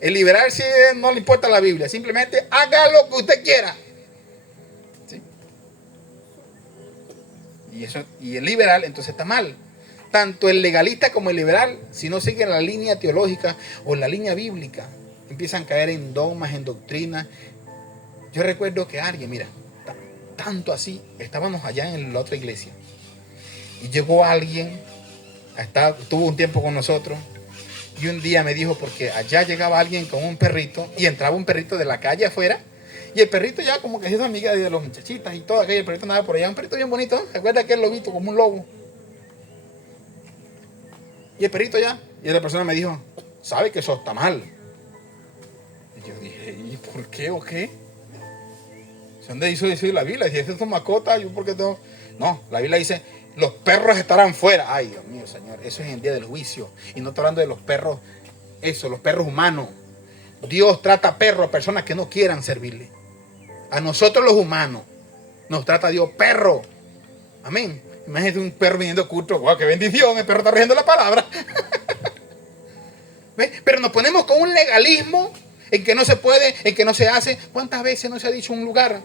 El liberal sí no le importa la Biblia, simplemente haga lo que usted quiera. ¿Sí? Y el liberal entonces está mal. Tanto el legalista como el liberal, si no siguen la línea teológica o la línea bíblica, empiezan a caer en dogmas, en doctrinas. Yo recuerdo que alguien, mira, tanto así, estábamos allá en la otra iglesia. Y llegó alguien, estuvo un tiempo con nosotros, y un día me dijo, porque allá llegaba alguien con un perrito, y entraba un perrito de la calle afuera, y el perrito ya como que es amiga de los muchachitas y todo aquello, el perrito andaba por allá, un perrito bien bonito, ¿no? ¿Recuerda aquel lobito como un lobo? Y el perrito ya, y la persona me dijo, ¿sabe que eso está mal? Y yo dije, ¿y por qué o qué? ¿Dónde hizo decir la Biblia? Si esa es tu mascota, ¿yo por qué tengo? No, la Biblia dice, los perros estarán fuera. Ay, Dios mío, Señor, eso es en el día del juicio. Y no estoy hablando de los perros, los perros humanos. Dios trata a perros, a personas que no quieran servirle. A nosotros los humanos nos trata Dios perro, Amén. Imagínate un perro viniendo culto. ¡Wow, qué bendición! El perro está riendo la palabra. ¿Ves? Pero nos ponemos con un legalismo en que no se puede, en que no se hace. ¿Cuántas veces no se ha dicho un lugar?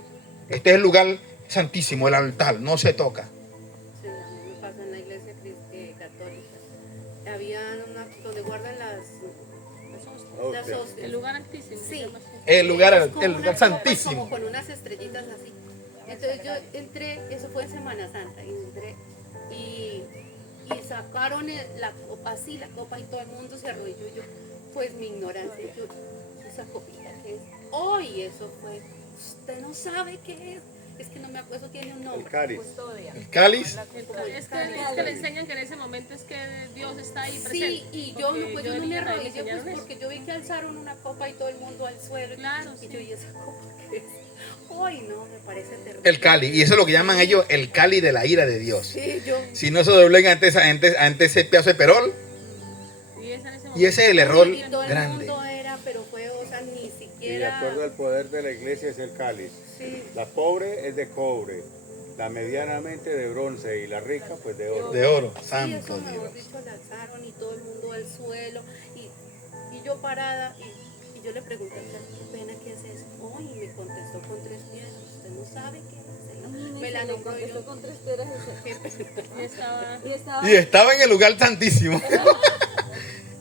Este es el lugar santísimo, el altar, no se toca. Sí, a mí me pasa en la iglesia católica. Había una donde guardan las hostias. El lugar altísimo. Sí. se llama así. El lugar, Es como el una lugar copa, santísimo. como con unas estrellitas así. Entonces yo entré, eso fue en Semana Santa, y entré y sacaron la copa así, la copa, y todo el mundo se arrodilló. Yo, pues mi ignorancia, yo, esa copita que es, hoy eso fue, usted no sabe qué es que no me acuerdo, tiene un nombre. El cáliz. El cáliz. Es que le enseñan que en ese momento es que Dios está ahí presente. Sí, y yo, Porque pues yo yo de no me niña también me arrodillé, pues enseñaron eso. porque yo vi que alzaron una copa y todo el mundo al suelo. Claro, Y sí. yo, ¿y esa copa qué es? Ay, no, me parece terrible. El cáliz. Y eso es lo que llaman ellos el cáliz de la ira de Dios. Sí, yo. Si no se doblen ante ese pedazo de perol. Y ese es el error Y todo el grande. mundo era, pero fue, o sea, ni Y de siquiera. acuerdo al poder de la iglesia es el cáliz. Sí. La pobre es de cobre, la medianamente de bronce y la rica pues de oro. De oro. Sí, Santo eso mejor Dios. dicho, la alzaron y todo el mundo al suelo. Y yo parada, y yo le pregunté, ¿qué pena que es eso? Oh, y me contestó con 3 piedras. Usted no sabe qué es. Me la nombró y yo. Con 3 piedras. Y estaba Y estaba en el lugar santísimo.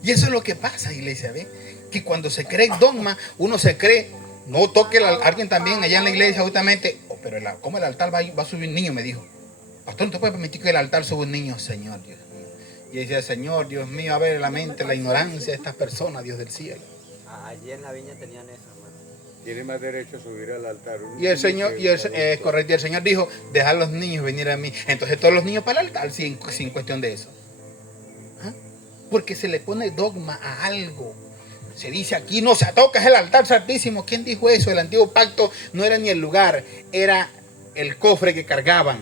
Y eso es lo que pasa, iglesia, ¿ve? Que cuando se cree dogma, uno se cree, no toque alguien también allá en la iglesia justamente, oh, pero ¿cómo el altar va a subir un niño? Me dijo, pastor, ¿no te puede permitir que el altar suba un niño? Señor, Dios mío. Y decía, Señor, Dios mío, a ver la mente, la ignorancia de estas personas, Dios del cielo. Allí en la viña tenían eso, hermano. Tiene más derecho a subir al altar. Y el Señor, correcto, y el Señor dijo, deja a los niños venir a mí. Entonces todos los niños para el altar sin cuestión de eso. ¿Ah? Porque se le pone dogma a algo. Se dice aquí no se toca, es el altar santísimo. ¿Quién dijo eso? El antiguo pacto no era ni el lugar, era el cofre que cargaban.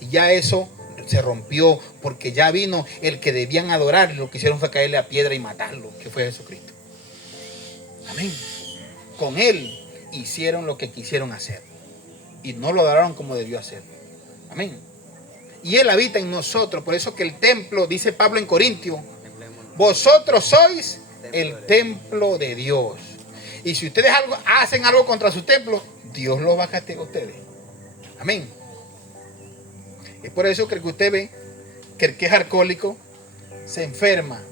Y ya eso se rompió porque ya vino el que debían adorar. Lo que hicieron fue caerle a piedra y matarlo, que fue Jesucristo. Amén. Con él hicieron lo que quisieron hacer y no lo adoraron como debió hacer. Amén. Y él habita en nosotros. Por eso que el templo, dice Pablo en Corintios, vosotros sois el templo de Dios. Y si ustedes hacen algo contra su templo, Dios lo va a castigar a ustedes. Amén. Es por eso que usted ve que el que es alcohólico se enferma.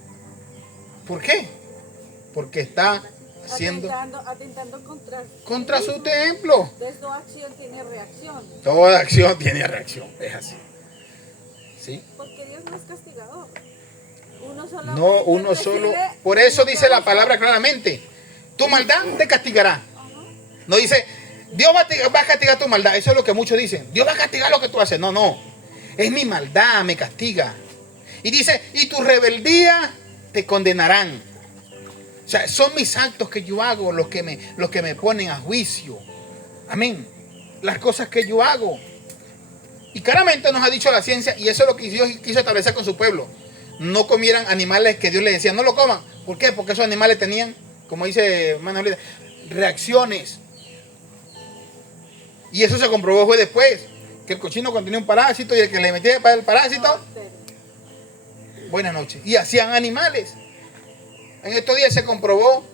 ¿Por qué? Porque está haciendo Atentando contra su templo. Entonces toda acción tiene reacción. Toda acción tiene reacción. Es así. ¿Sí? Porque Dios no es castigador. No, uno solo. Por eso dice la palabra claramente. Tu maldad te castigará. No dice, Dios va a castigar tu maldad. Eso es lo que muchos dicen. Dios va a castigar lo que tú haces. No, no. Es mi maldad, me castiga. Y dice, y tu rebeldía te condenarán. O sea, son mis actos que yo hago los que me ponen a juicio. Amén. Las cosas que yo hago. Y claramente nos ha dicho la ciencia, y eso es lo que Dios quiso establecer con su pueblo. No comieran animales que Dios les decía, no lo coman. ¿Por qué? Porque esos animales tenían, como dice Manuel, reacciones. Y eso se comprobó fue después, que el cochino contenía un parásito y el que le metía para el parásito, buenas noches. Y hacían animales. En estos días se comprobó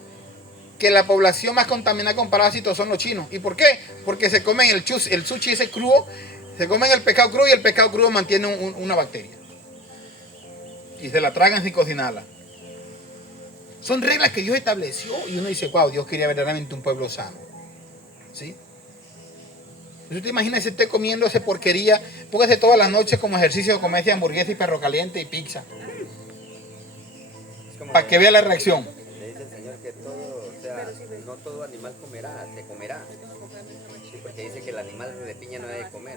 que la población más contaminada con parásitos son los chinos. ¿Y por qué? Porque se comen el sushi ese crudo, se comen el pescado crudo y el pescado crudo mantiene una bacteria. Y se la tragan sin cocinarla. Son reglas que Dios estableció y uno dice, wow, Dios quería verdaderamente un pueblo sano. ¿Sí? ¿Usted te imagina si esté comiendo esa porquería? Póngase todas las noches como ejercicio de comerse hamburguesa y perro caliente y pizza. Para que vea la reacción. Le dice el Señor que todo, o sea, no todo animal se comerá. Sí, porque dice que el animal de piña no debe comer.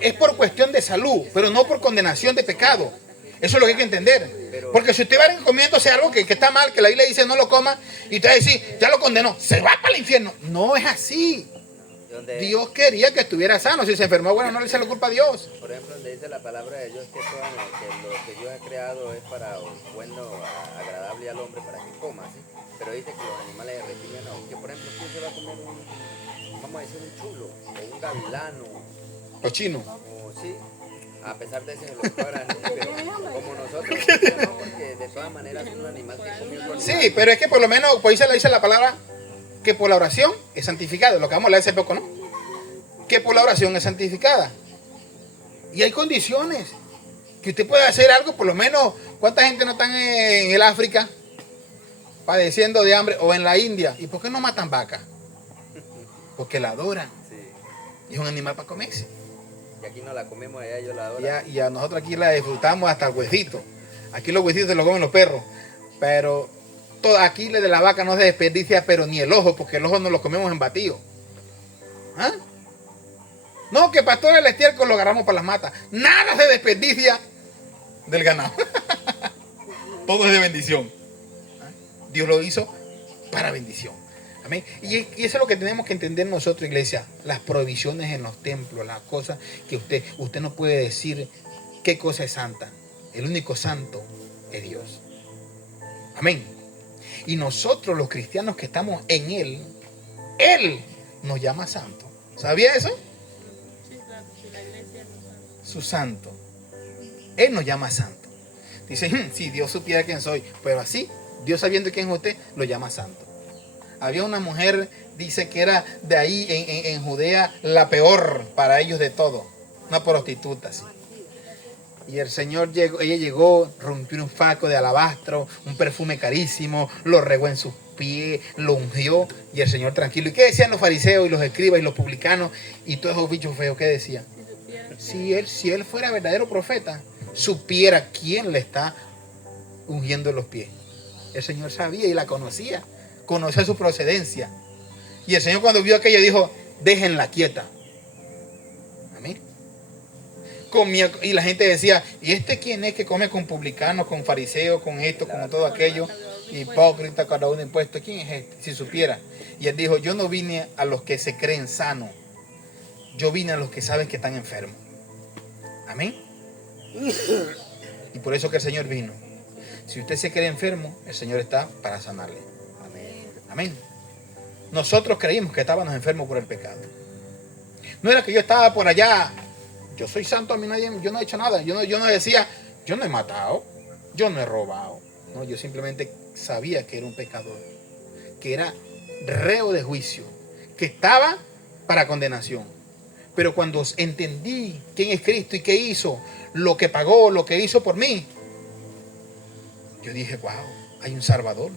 Es por cuestión de salud, pero no por condenación de pecado. Eso es lo que hay que entender. Porque si usted va comiéndose algo que está mal, que la Biblia dice no lo coma, y usted va a decir, ya lo condenó, se va para el infierno. No es así. Dios quería que estuviera sano. Si se enfermó, bueno, no le echa la culpa a Dios. Por ejemplo, donde dice la palabra de Dios que lo que Dios ha creado es para bueno, agradable al hombre para que coma, ¿sí? Pero dice que los animales de repiña no. Que por ejemplo, ¿quién se va a comer vamos a decir un chulo, o un gavilano, Cochino. o sí, A pesar de eso se los pagan, pero como nosotros, no, porque de todas maneras es un animal que come otro animal. Sí, pero es que por lo menos, pues ahí se dice la palabra que por la oración es santificado, lo que vamos a leer hace poco, ¿no? Que por la oración es santificada. Y hay condiciones que usted puede hacer algo, por lo menos, ¿cuánta gente no están en el África padeciendo de hambre o en la India? ¿Y por qué no matan vacas? Porque la adoran. Sí. Y es un animal para comerse. Y aquí no la comemos, allá yo la adoro. Y a nosotros aquí la disfrutamos hasta el huesito. Aquí los huesitos se los comen los perros. Pero aquí de la vaca no se desperdicia, pero ni el ojo, porque el ojo no lo comemos en batido. ¿Ah? No, que pastor el estiércol lo agarramos para las matas. Nada se desperdicia del ganado. Todo es de bendición. ¿Ah? Dios lo hizo para bendición. Amén. Y eso es lo que tenemos que entender nosotros, iglesia. Las provisiones en los templos, las cosas que usted no puede decir qué cosa es santa. El único santo es Dios. Amén. Y nosotros los cristianos que estamos en Él nos llama santo. ¿Sabía eso? Sí, claro, si la iglesia no sabe. Su santo. Él nos llama santo. Dice, si Dios supiera quién soy, pero así, Dios sabiendo quién es usted, lo llama santo. Había una mujer, dice que era de ahí en Judea la peor para ellos de todo. Una prostituta, sí. Y el Señor ella llegó, rompió un faco de alabastro, un perfume carísimo, lo regó en sus pies, lo ungió, y el Señor tranquilo. ¿Y qué decían los fariseos y los escribas y los publicanos y todos esos bichos feos? ¿Qué decían? Si él fuera verdadero profeta, supiera quién le está ungiendo los pies. El Señor sabía y la conocía su procedencia. Y el Señor cuando vio aquello dijo, déjenla quieta. Amén. Y la gente decía, ¿y este quién es que come con publicanos, con fariseos, con esto, con todo aquello? Hipócrita, cada uno impuesto. ¿Quién es este? Si supiera. Y él dijo, yo no vine a los que se creen sanos. Yo vine a los que saben que están enfermos. Amén. Y por eso que el Señor vino. Si usted se cree enfermo, el Señor está para sanarle. Amén. Nosotros creímos que estábamos enfermos por el pecado. No era que yo estaba por allá. Yo soy santo, a mí nadie, yo no he hecho nada. Yo no decía, yo no he matado, yo no he robado. No, yo simplemente sabía que era un pecador, que era reo de juicio, que estaba para condenación. Pero cuando entendí quién es Cristo y qué hizo, lo que pagó, lo que hizo por mí, yo dije, wow, hay un Salvador.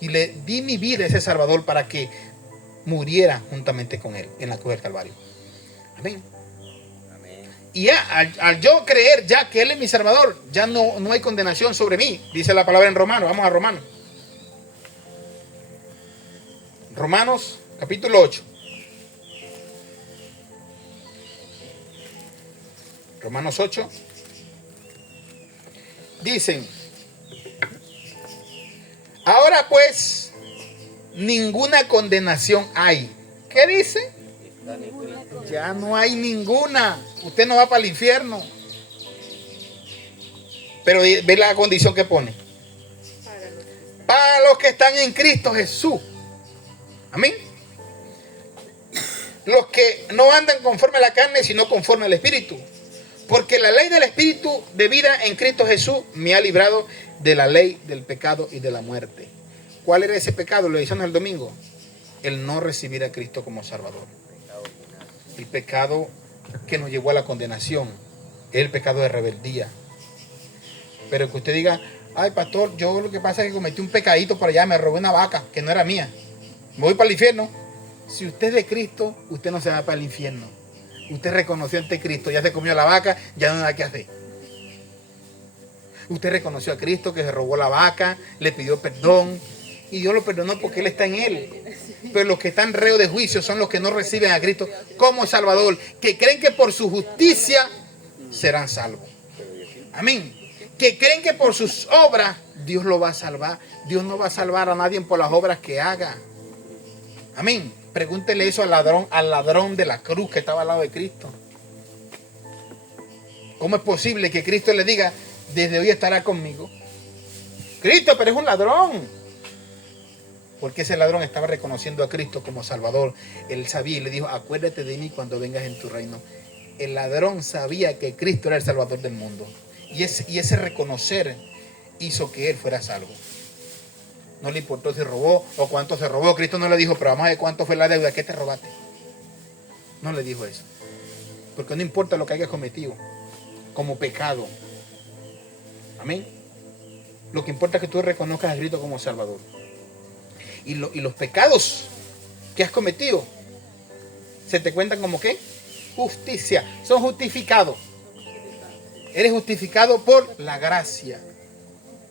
Y le di mi vida a ese Salvador para que muriera juntamente con Él en la cruz del Calvario. Amén. Amén. Y ya, al yo creer ya que Él es mi Salvador, ya no hay condenación sobre mí. Dice la palabra en Romanos. Vamos a Romanos. Romanos, capítulo 8. Romanos 8. Dicen, ahora pues, ninguna condenación hay. ¿Qué dice? Ya no hay ninguna. Usted no va para el infierno. Pero ve la condición que pone. Para los que están en Cristo Jesús. Amén. Los que no andan conforme a la carne, sino conforme al Espíritu. Porque la ley del Espíritu de vida en Cristo Jesús me ha librado de la ley del pecado y de la muerte. ¿Cuál era ese pecado? Lo hicimos el domingo. El no recibir a Cristo como Salvador. El pecado que nos llevó a la condenación. El pecado de rebeldía. Pero que usted diga, ay pastor, yo lo que pasa es que cometí un pecadito por allá, me robé una vaca que no era mía. Me voy para el infierno. Si usted es de Cristo, usted no se va para el infierno. Usted reconoció ante Cristo, ya se comió la vaca, ya no hay nada que hacer. Usted reconoció a Cristo que se robó la vaca, le pidió perdón y Dios lo perdonó porque Él está en Él. Pero los que están reos de juicio son los que no reciben a Cristo como Salvador, que creen que por su justicia serán salvos. Amén. Que creen que por sus obras Dios lo va a salvar. Dios no va a salvar a nadie por las obras que haga. Amén. Pregúntele eso al ladrón de la cruz que estaba al lado de Cristo. ¿Cómo es posible que Cristo le diga, desde hoy estará conmigo? Cristo, pero es un ladrón. Porque ese ladrón estaba reconociendo a Cristo como Salvador. Él sabía y le dijo, acuérdate de mí cuando vengas en tu reino. el ladrón sabía que Cristo era el Salvador del mundo. Y ese reconocer hizo que él fuera salvo. No le importó si robó o cuánto se robó. Cristo no le dijo, pero vamos a ver cuánto fue la deuda. ¿Qué te robaste? No le dijo eso. Porque no importa lo que hayas cometido como pecado. Amén. Lo que importa es que tú reconozcas a Cristo como Salvador. Y los pecados que has cometido se te cuentan como ¿qué? Justicia. Son justificados. Eres justificado por la gracia.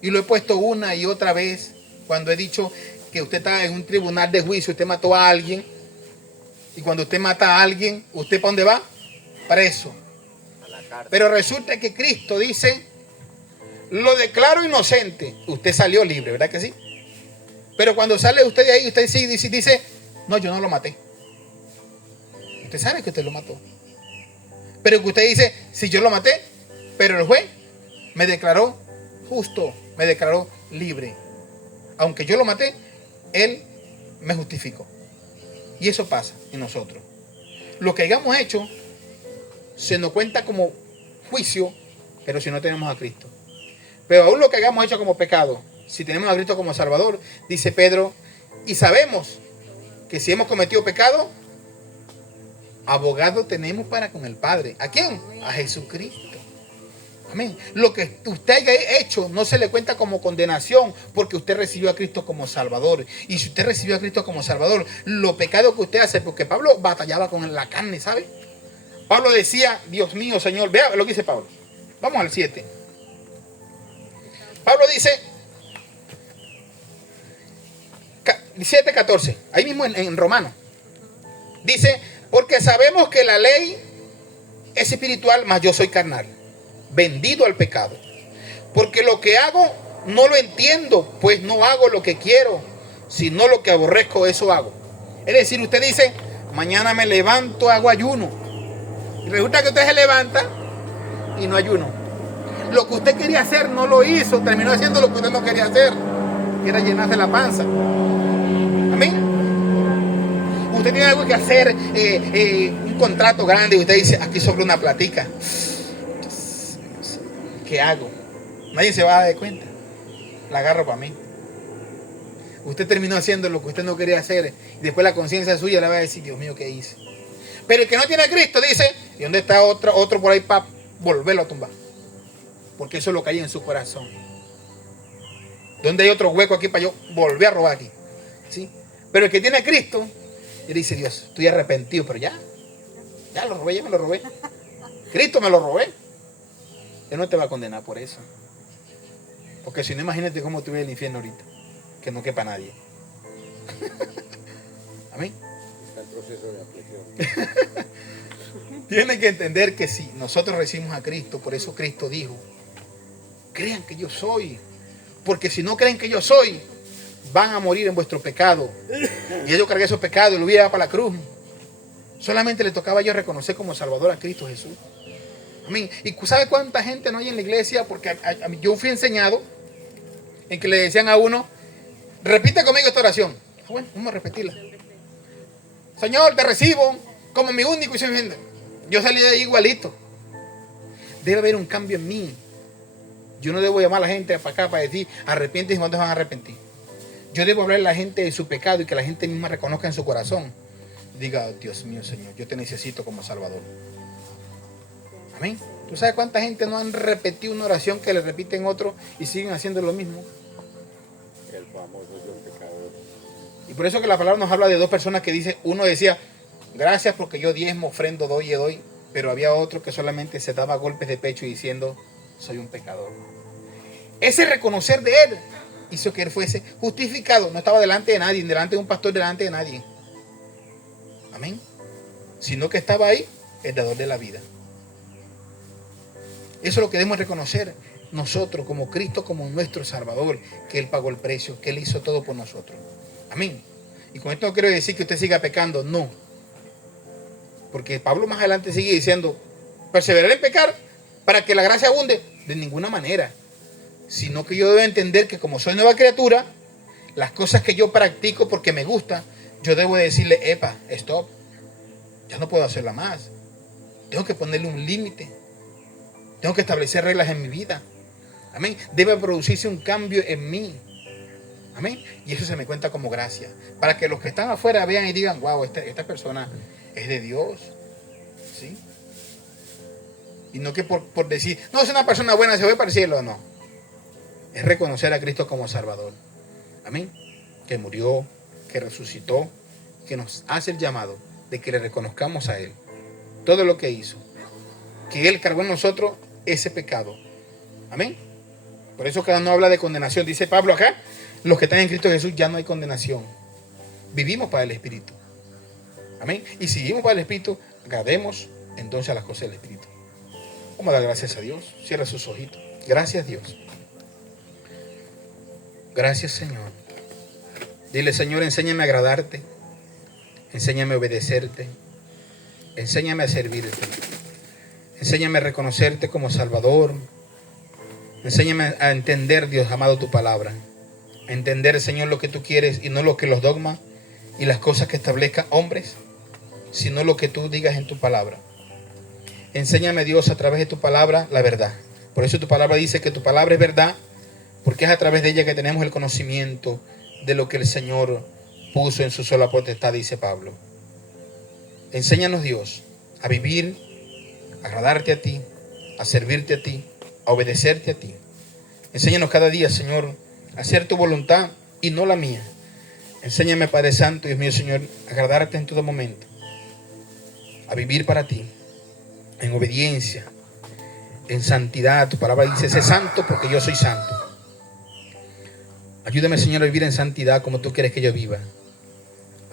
Y lo he puesto una y otra vez cuando he dicho que usted está en un tribunal de juicio, usted mató a alguien. Y cuando usted mata a alguien, ¿usted para dónde va? Preso. A la cárcel. Pero resulta que Cristo dice, lo declaro inocente. Usted salió libre, ¿verdad que sí? Pero cuando sale usted de ahí, usted sí dice, no, yo no lo maté. Usted sabe que usted lo mató. Pero que usted dice, si yo lo maté, pero el juez me declaró justo, me declaró libre. Aunque yo lo maté, él me justificó. Y eso pasa en nosotros. Lo que hayamos hecho se nos cuenta como juicio, pero si no tenemos a Cristo. Pero aún lo que hayamos hecho como pecado, si tenemos a Cristo como Salvador, dice Pedro, y sabemos que si hemos cometido pecado, abogado tenemos para con el Padre. ¿A quién? A Jesucristo. Amén. Lo que usted haya hecho no se le cuenta como condenación porque usted recibió a Cristo como Salvador. Y si usted recibió a Cristo como Salvador, los pecados que usted hace, porque Pablo batallaba con la carne, ¿sabe? Pablo decía, Dios mío, Señor, vea lo que dice Pablo. Vamos al 7. Pablo dice, 7:14, ahí mismo en Romano. Dice, porque sabemos que la ley es espiritual, mas yo soy carnal, vendido al pecado. Porque lo que hago no lo entiendo, pues no hago lo que quiero, sino lo que aborrezco, eso hago. Es decir, usted dice, mañana me levanto, hago ayuno. Y resulta que usted se levanta y no ayuno. Lo que usted quería hacer no lo hizo, terminó haciendo lo que usted no quería hacer, que era llenarse la panza. Amén. Usted tiene algo que hacer, un contrato grande, y usted dice, aquí sobre una platica. ¿Qué hago? Nadie se va a dar cuenta. La agarro para mí. Usted terminó haciendo lo que usted no quería hacer. Y después la conciencia suya le va a decir, Dios mío, ¿qué hice? Pero el que no tiene a Cristo dice, ¿y dónde está otro por ahí para volverlo a tumbar? Porque eso es lo que hay en su corazón. ¿Dónde hay otro hueco aquí para yo volver a robar aquí? ¿Sí? Pero el que tiene a Cristo, él dice, Dios, estoy arrepentido, pero ya lo robé, ya me lo robé. Cristo me lo robé. Él no te va a condenar por eso. Porque si no, imagínate cómo tú ves el infierno ahorita. Que no quepa nadie. Amén. Está el proceso de aflicción. Tienen que entender que si nosotros recibimos a Cristo, por eso Cristo dijo, crean que yo soy. Porque si no creen que yo soy, van a morir en vuestro pecado. Y ellos cargué esos pecados y lo hubiera para la cruz. Solamente le tocaba a ellos reconocer como Salvador a Cristo Jesús. Amén. ¿Y sabe cuánta gente no hay en la iglesia? Porque yo fui enseñado en que le decían a uno, repite conmigo esta oración. Bueno, vamos a repetirla. Señor, te recibo como mi único y suficiente. Yo salí de ahí igualito. Debe haber un cambio en mí. Yo no debo llamar a la gente para acá para decir, arrepientes y cuántos van a arrepentir. Yo debo hablar a la gente de su pecado y que la gente misma reconozca en su corazón. Diga, Dios mío, Señor, yo te necesito como Salvador. Amén. ¿Tú sabes cuánta gente no han repetido una oración que le repiten otro y siguen haciendo lo mismo? El famoso yo pecador. Y por eso que la palabra nos habla de dos personas que dice, uno decía, gracias porque yo diezmo, ofrendo, doy y doy. Pero había otro que solamente se daba golpes de pecho y diciendo, soy un pecador. Ese reconocer de él hizo que él fuese justificado. No estaba delante de nadie, delante de un pastor, delante de nadie. Amén. Sino que estaba ahí, el dador de la vida. Eso es lo que debemos reconocer nosotros como Cristo, como nuestro Salvador, que Él pagó el precio, que Él hizo todo por nosotros. Amén. Y con esto no quiero decir que usted siga pecando, no. Porque Pablo más adelante sigue diciendo, perseverar en pecar para que la gracia abunde. De ninguna manera. Sino que yo debo entender que como soy nueva criatura, las cosas que yo practico porque me gusta, yo debo decirle, epa, stop. Ya no puedo hacerla más. Tengo que ponerle un límite. Tengo que establecer reglas en mi vida. Amén. Debe producirse un cambio en mí. Amén. Y eso se me cuenta como gracia. Para que los que están afuera vean y digan, wow, esta persona es de Dios. ¿Sí? Y no que por decir, no, es una persona buena, se va para el cielo. No. Es reconocer a Cristo como Salvador. Amén. Que murió, que resucitó, que nos hace el llamado de que le reconozcamos a Él todo lo que hizo. Que Él cargó en nosotros ese pecado. Amén. Por eso que no habla de condenación. Dice Pablo acá, los que están en Cristo Jesús ya no hay condenación. Vivimos para el Espíritu. Amén. Y si vivimos para el Espíritu, agrademos entonces a las cosas del Espíritu. Vamos a dar gracias a Dios. Cierra sus ojitos. Gracias, Dios. Gracias, Señor. Dile, Señor, enséñame a agradarte. Enséñame a obedecerte. Enséñame a servirte. Enséñame a reconocerte como Salvador. Enséñame a entender, Dios amado, tu palabra. A entender, Señor, lo que tú quieres y no lo que los dogmas y las cosas que establezcan hombres, sino lo que tú digas en tu palabra. Enséñame, Dios, a través de tu palabra, la verdad. Por eso tu palabra dice que tu palabra es verdad, porque es a través de ella que tenemos el conocimiento de lo que el Señor puso en su sola potestad, dice Pablo. Enséñanos, Dios, a vivir, a agradarte a ti, a servirte a ti, a obedecerte a ti. Enséñanos cada día, Señor, a hacer tu voluntad y no la mía. Enséñame, Padre Santo, Dios mío, Señor, a agradarte en todo momento, a vivir para ti, en obediencia, en santidad. Tu palabra dice, sé santo porque yo soy santo. Ayúdame, Señor, a vivir en santidad como tú quieres que yo viva.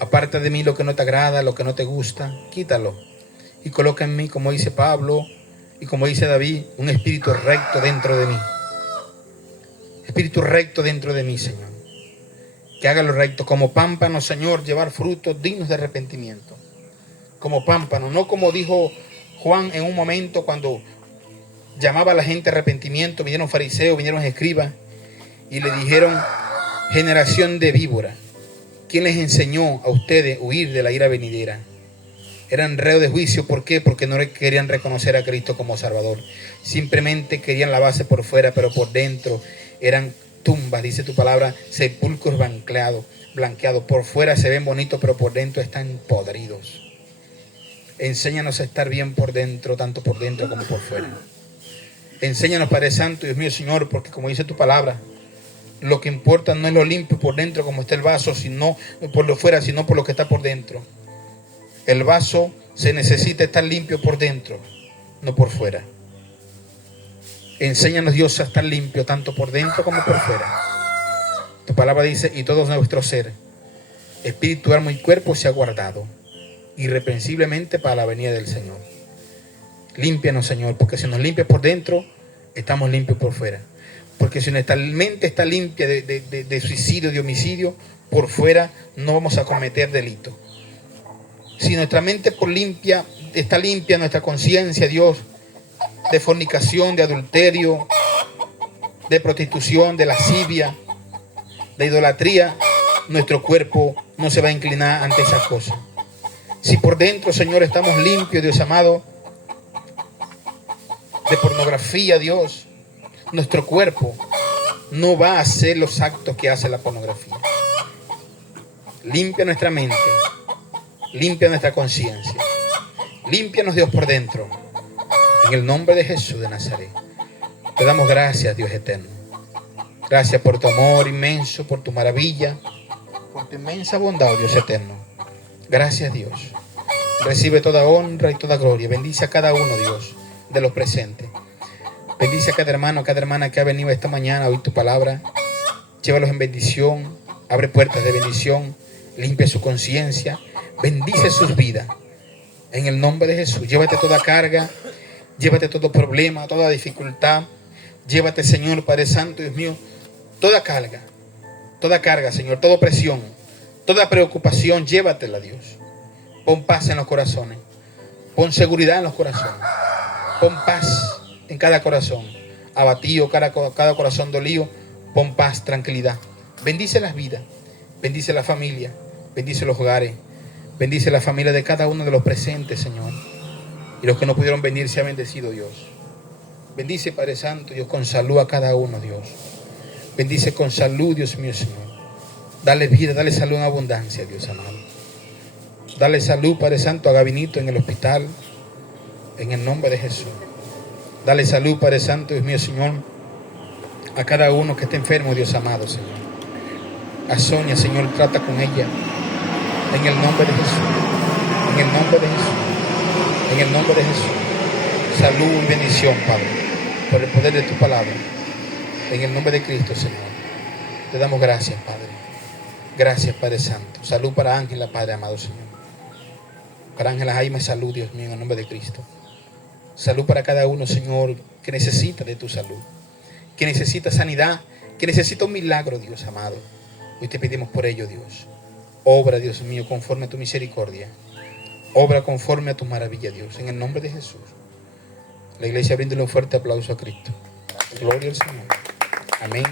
Aparta de mí lo que no te agrada, lo que no te gusta, quítalo. Y coloca en mí, como dice Pablo y como dice David, un espíritu recto dentro de mí. Espíritu recto dentro de mí, Señor. Que haga lo recto, como pámpano, Señor, llevar frutos dignos de arrepentimiento. Como pámpano, no como dijo Juan en un momento cuando llamaba a la gente a arrepentimiento. Vinieron fariseos, vinieron escribas y le dijeron, generación de víbora, ¿quién les enseñó a ustedes huir de la ira venidera? Eran reos de juicio. ¿Por qué? Porque no querían reconocer a Cristo como Salvador. Simplemente querían lavarse por fuera, pero por dentro eran tumbas, dice tu palabra, sepulcros blanqueados. Por fuera se ven bonitos, pero por dentro están podridos. Enséñanos a estar bien por dentro, tanto por dentro como por fuera. Enséñanos, Padre Santo, Dios mío, Señor, porque como dice tu palabra, lo que importa no es lo limpio por dentro como está el vaso, sino por lo fuera, sino por lo que está por dentro. El vaso se necesita estar limpio por dentro, no por fuera. Enséñanos, Dios, a estar limpio tanto por dentro como por fuera. Tu palabra dice, y todo nuestro ser, espíritu, alma y cuerpo se ha guardado irreprensiblemente para la venida del Señor. Límpianos, Señor, porque si nos limpias por dentro, estamos limpios por fuera. Porque si nuestra mente está limpia de suicidio, de homicidio, por fuera no vamos a cometer delito. Si nuestra mente está limpia, nuestra conciencia, Dios, de fornicación, de adulterio, de prostitución, de lascivia, de idolatría, nuestro cuerpo no se va a inclinar ante esas cosas. Si por dentro, Señor, estamos limpios, Dios amado, de pornografía, Dios, nuestro cuerpo no va a hacer los actos que hace la pornografía. Limpia nuestra mente, limpia nuestra conciencia, límpianos, Dios, por dentro, en el nombre de Jesús de Nazaret. Te damos gracias, Dios eterno. Gracias por tu amor inmenso, por tu maravilla, por tu inmensa bondad, Dios eterno. Gracias, Dios. Recibe toda honra y toda gloria. Bendice a cada uno, Dios, de los presentes. Bendice a cada hermano, a cada hermana que ha venido esta mañana a oír tu palabra. Llévalos en bendición. Abre puertas de bendición. Limpia su conciencia. Bendice sus vidas. En el nombre de Jesús. Llévate toda carga. Llévate todo problema, toda dificultad. Llévate, Señor, Padre Santo, Dios mío, toda carga, Señor, toda presión, toda preocupación, llévatela, Dios. Pon paz en los corazones. Pon seguridad en los corazones. Pon paz en cada corazón abatido, cada corazón dolido. Pon paz, tranquilidad. Bendice las vidas, bendice la familia, bendice los hogares, bendice la familia de cada uno de los presentes, Señor. Y los que no pudieron venir, sea bendecido, Dios. Bendice, Padre Santo, Dios, con salud a cada uno, Dios. Bendice con salud, Dios mío, Señor. Dale vida, dale salud en abundancia, Dios amado. Dale salud, Padre Santo, a Gabinito en el hospital, en el nombre de Jesús. Dale salud, Padre Santo, Dios mío, Señor, a cada uno que esté enfermo, Dios amado, Señor. A Sonia, Señor, trata con ella, en el nombre de Jesús, en el nombre de Jesús, en el nombre de Jesús. Salud y bendición, Padre, por el poder de tu palabra, en el nombre de Cristo, Señor. Te damos gracias, Padre. Gracias, Padre Santo. Salud para Ángela, Padre amado, Señor. Para Ángela Jaime, salud, Dios mío, en el nombre de Cristo. Salud para cada uno, Señor, que necesita de tu salud, que necesita sanidad, que necesita un milagro, Dios amado. Hoy te pedimos por ello, Dios. Obra, Dios mío, conforme a tu misericordia. Obra conforme a tu maravilla, Dios, en el nombre de Jesús. La iglesia bríndale un fuerte aplauso a Cristo. Gloria al Señor. Amén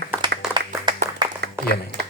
y amén.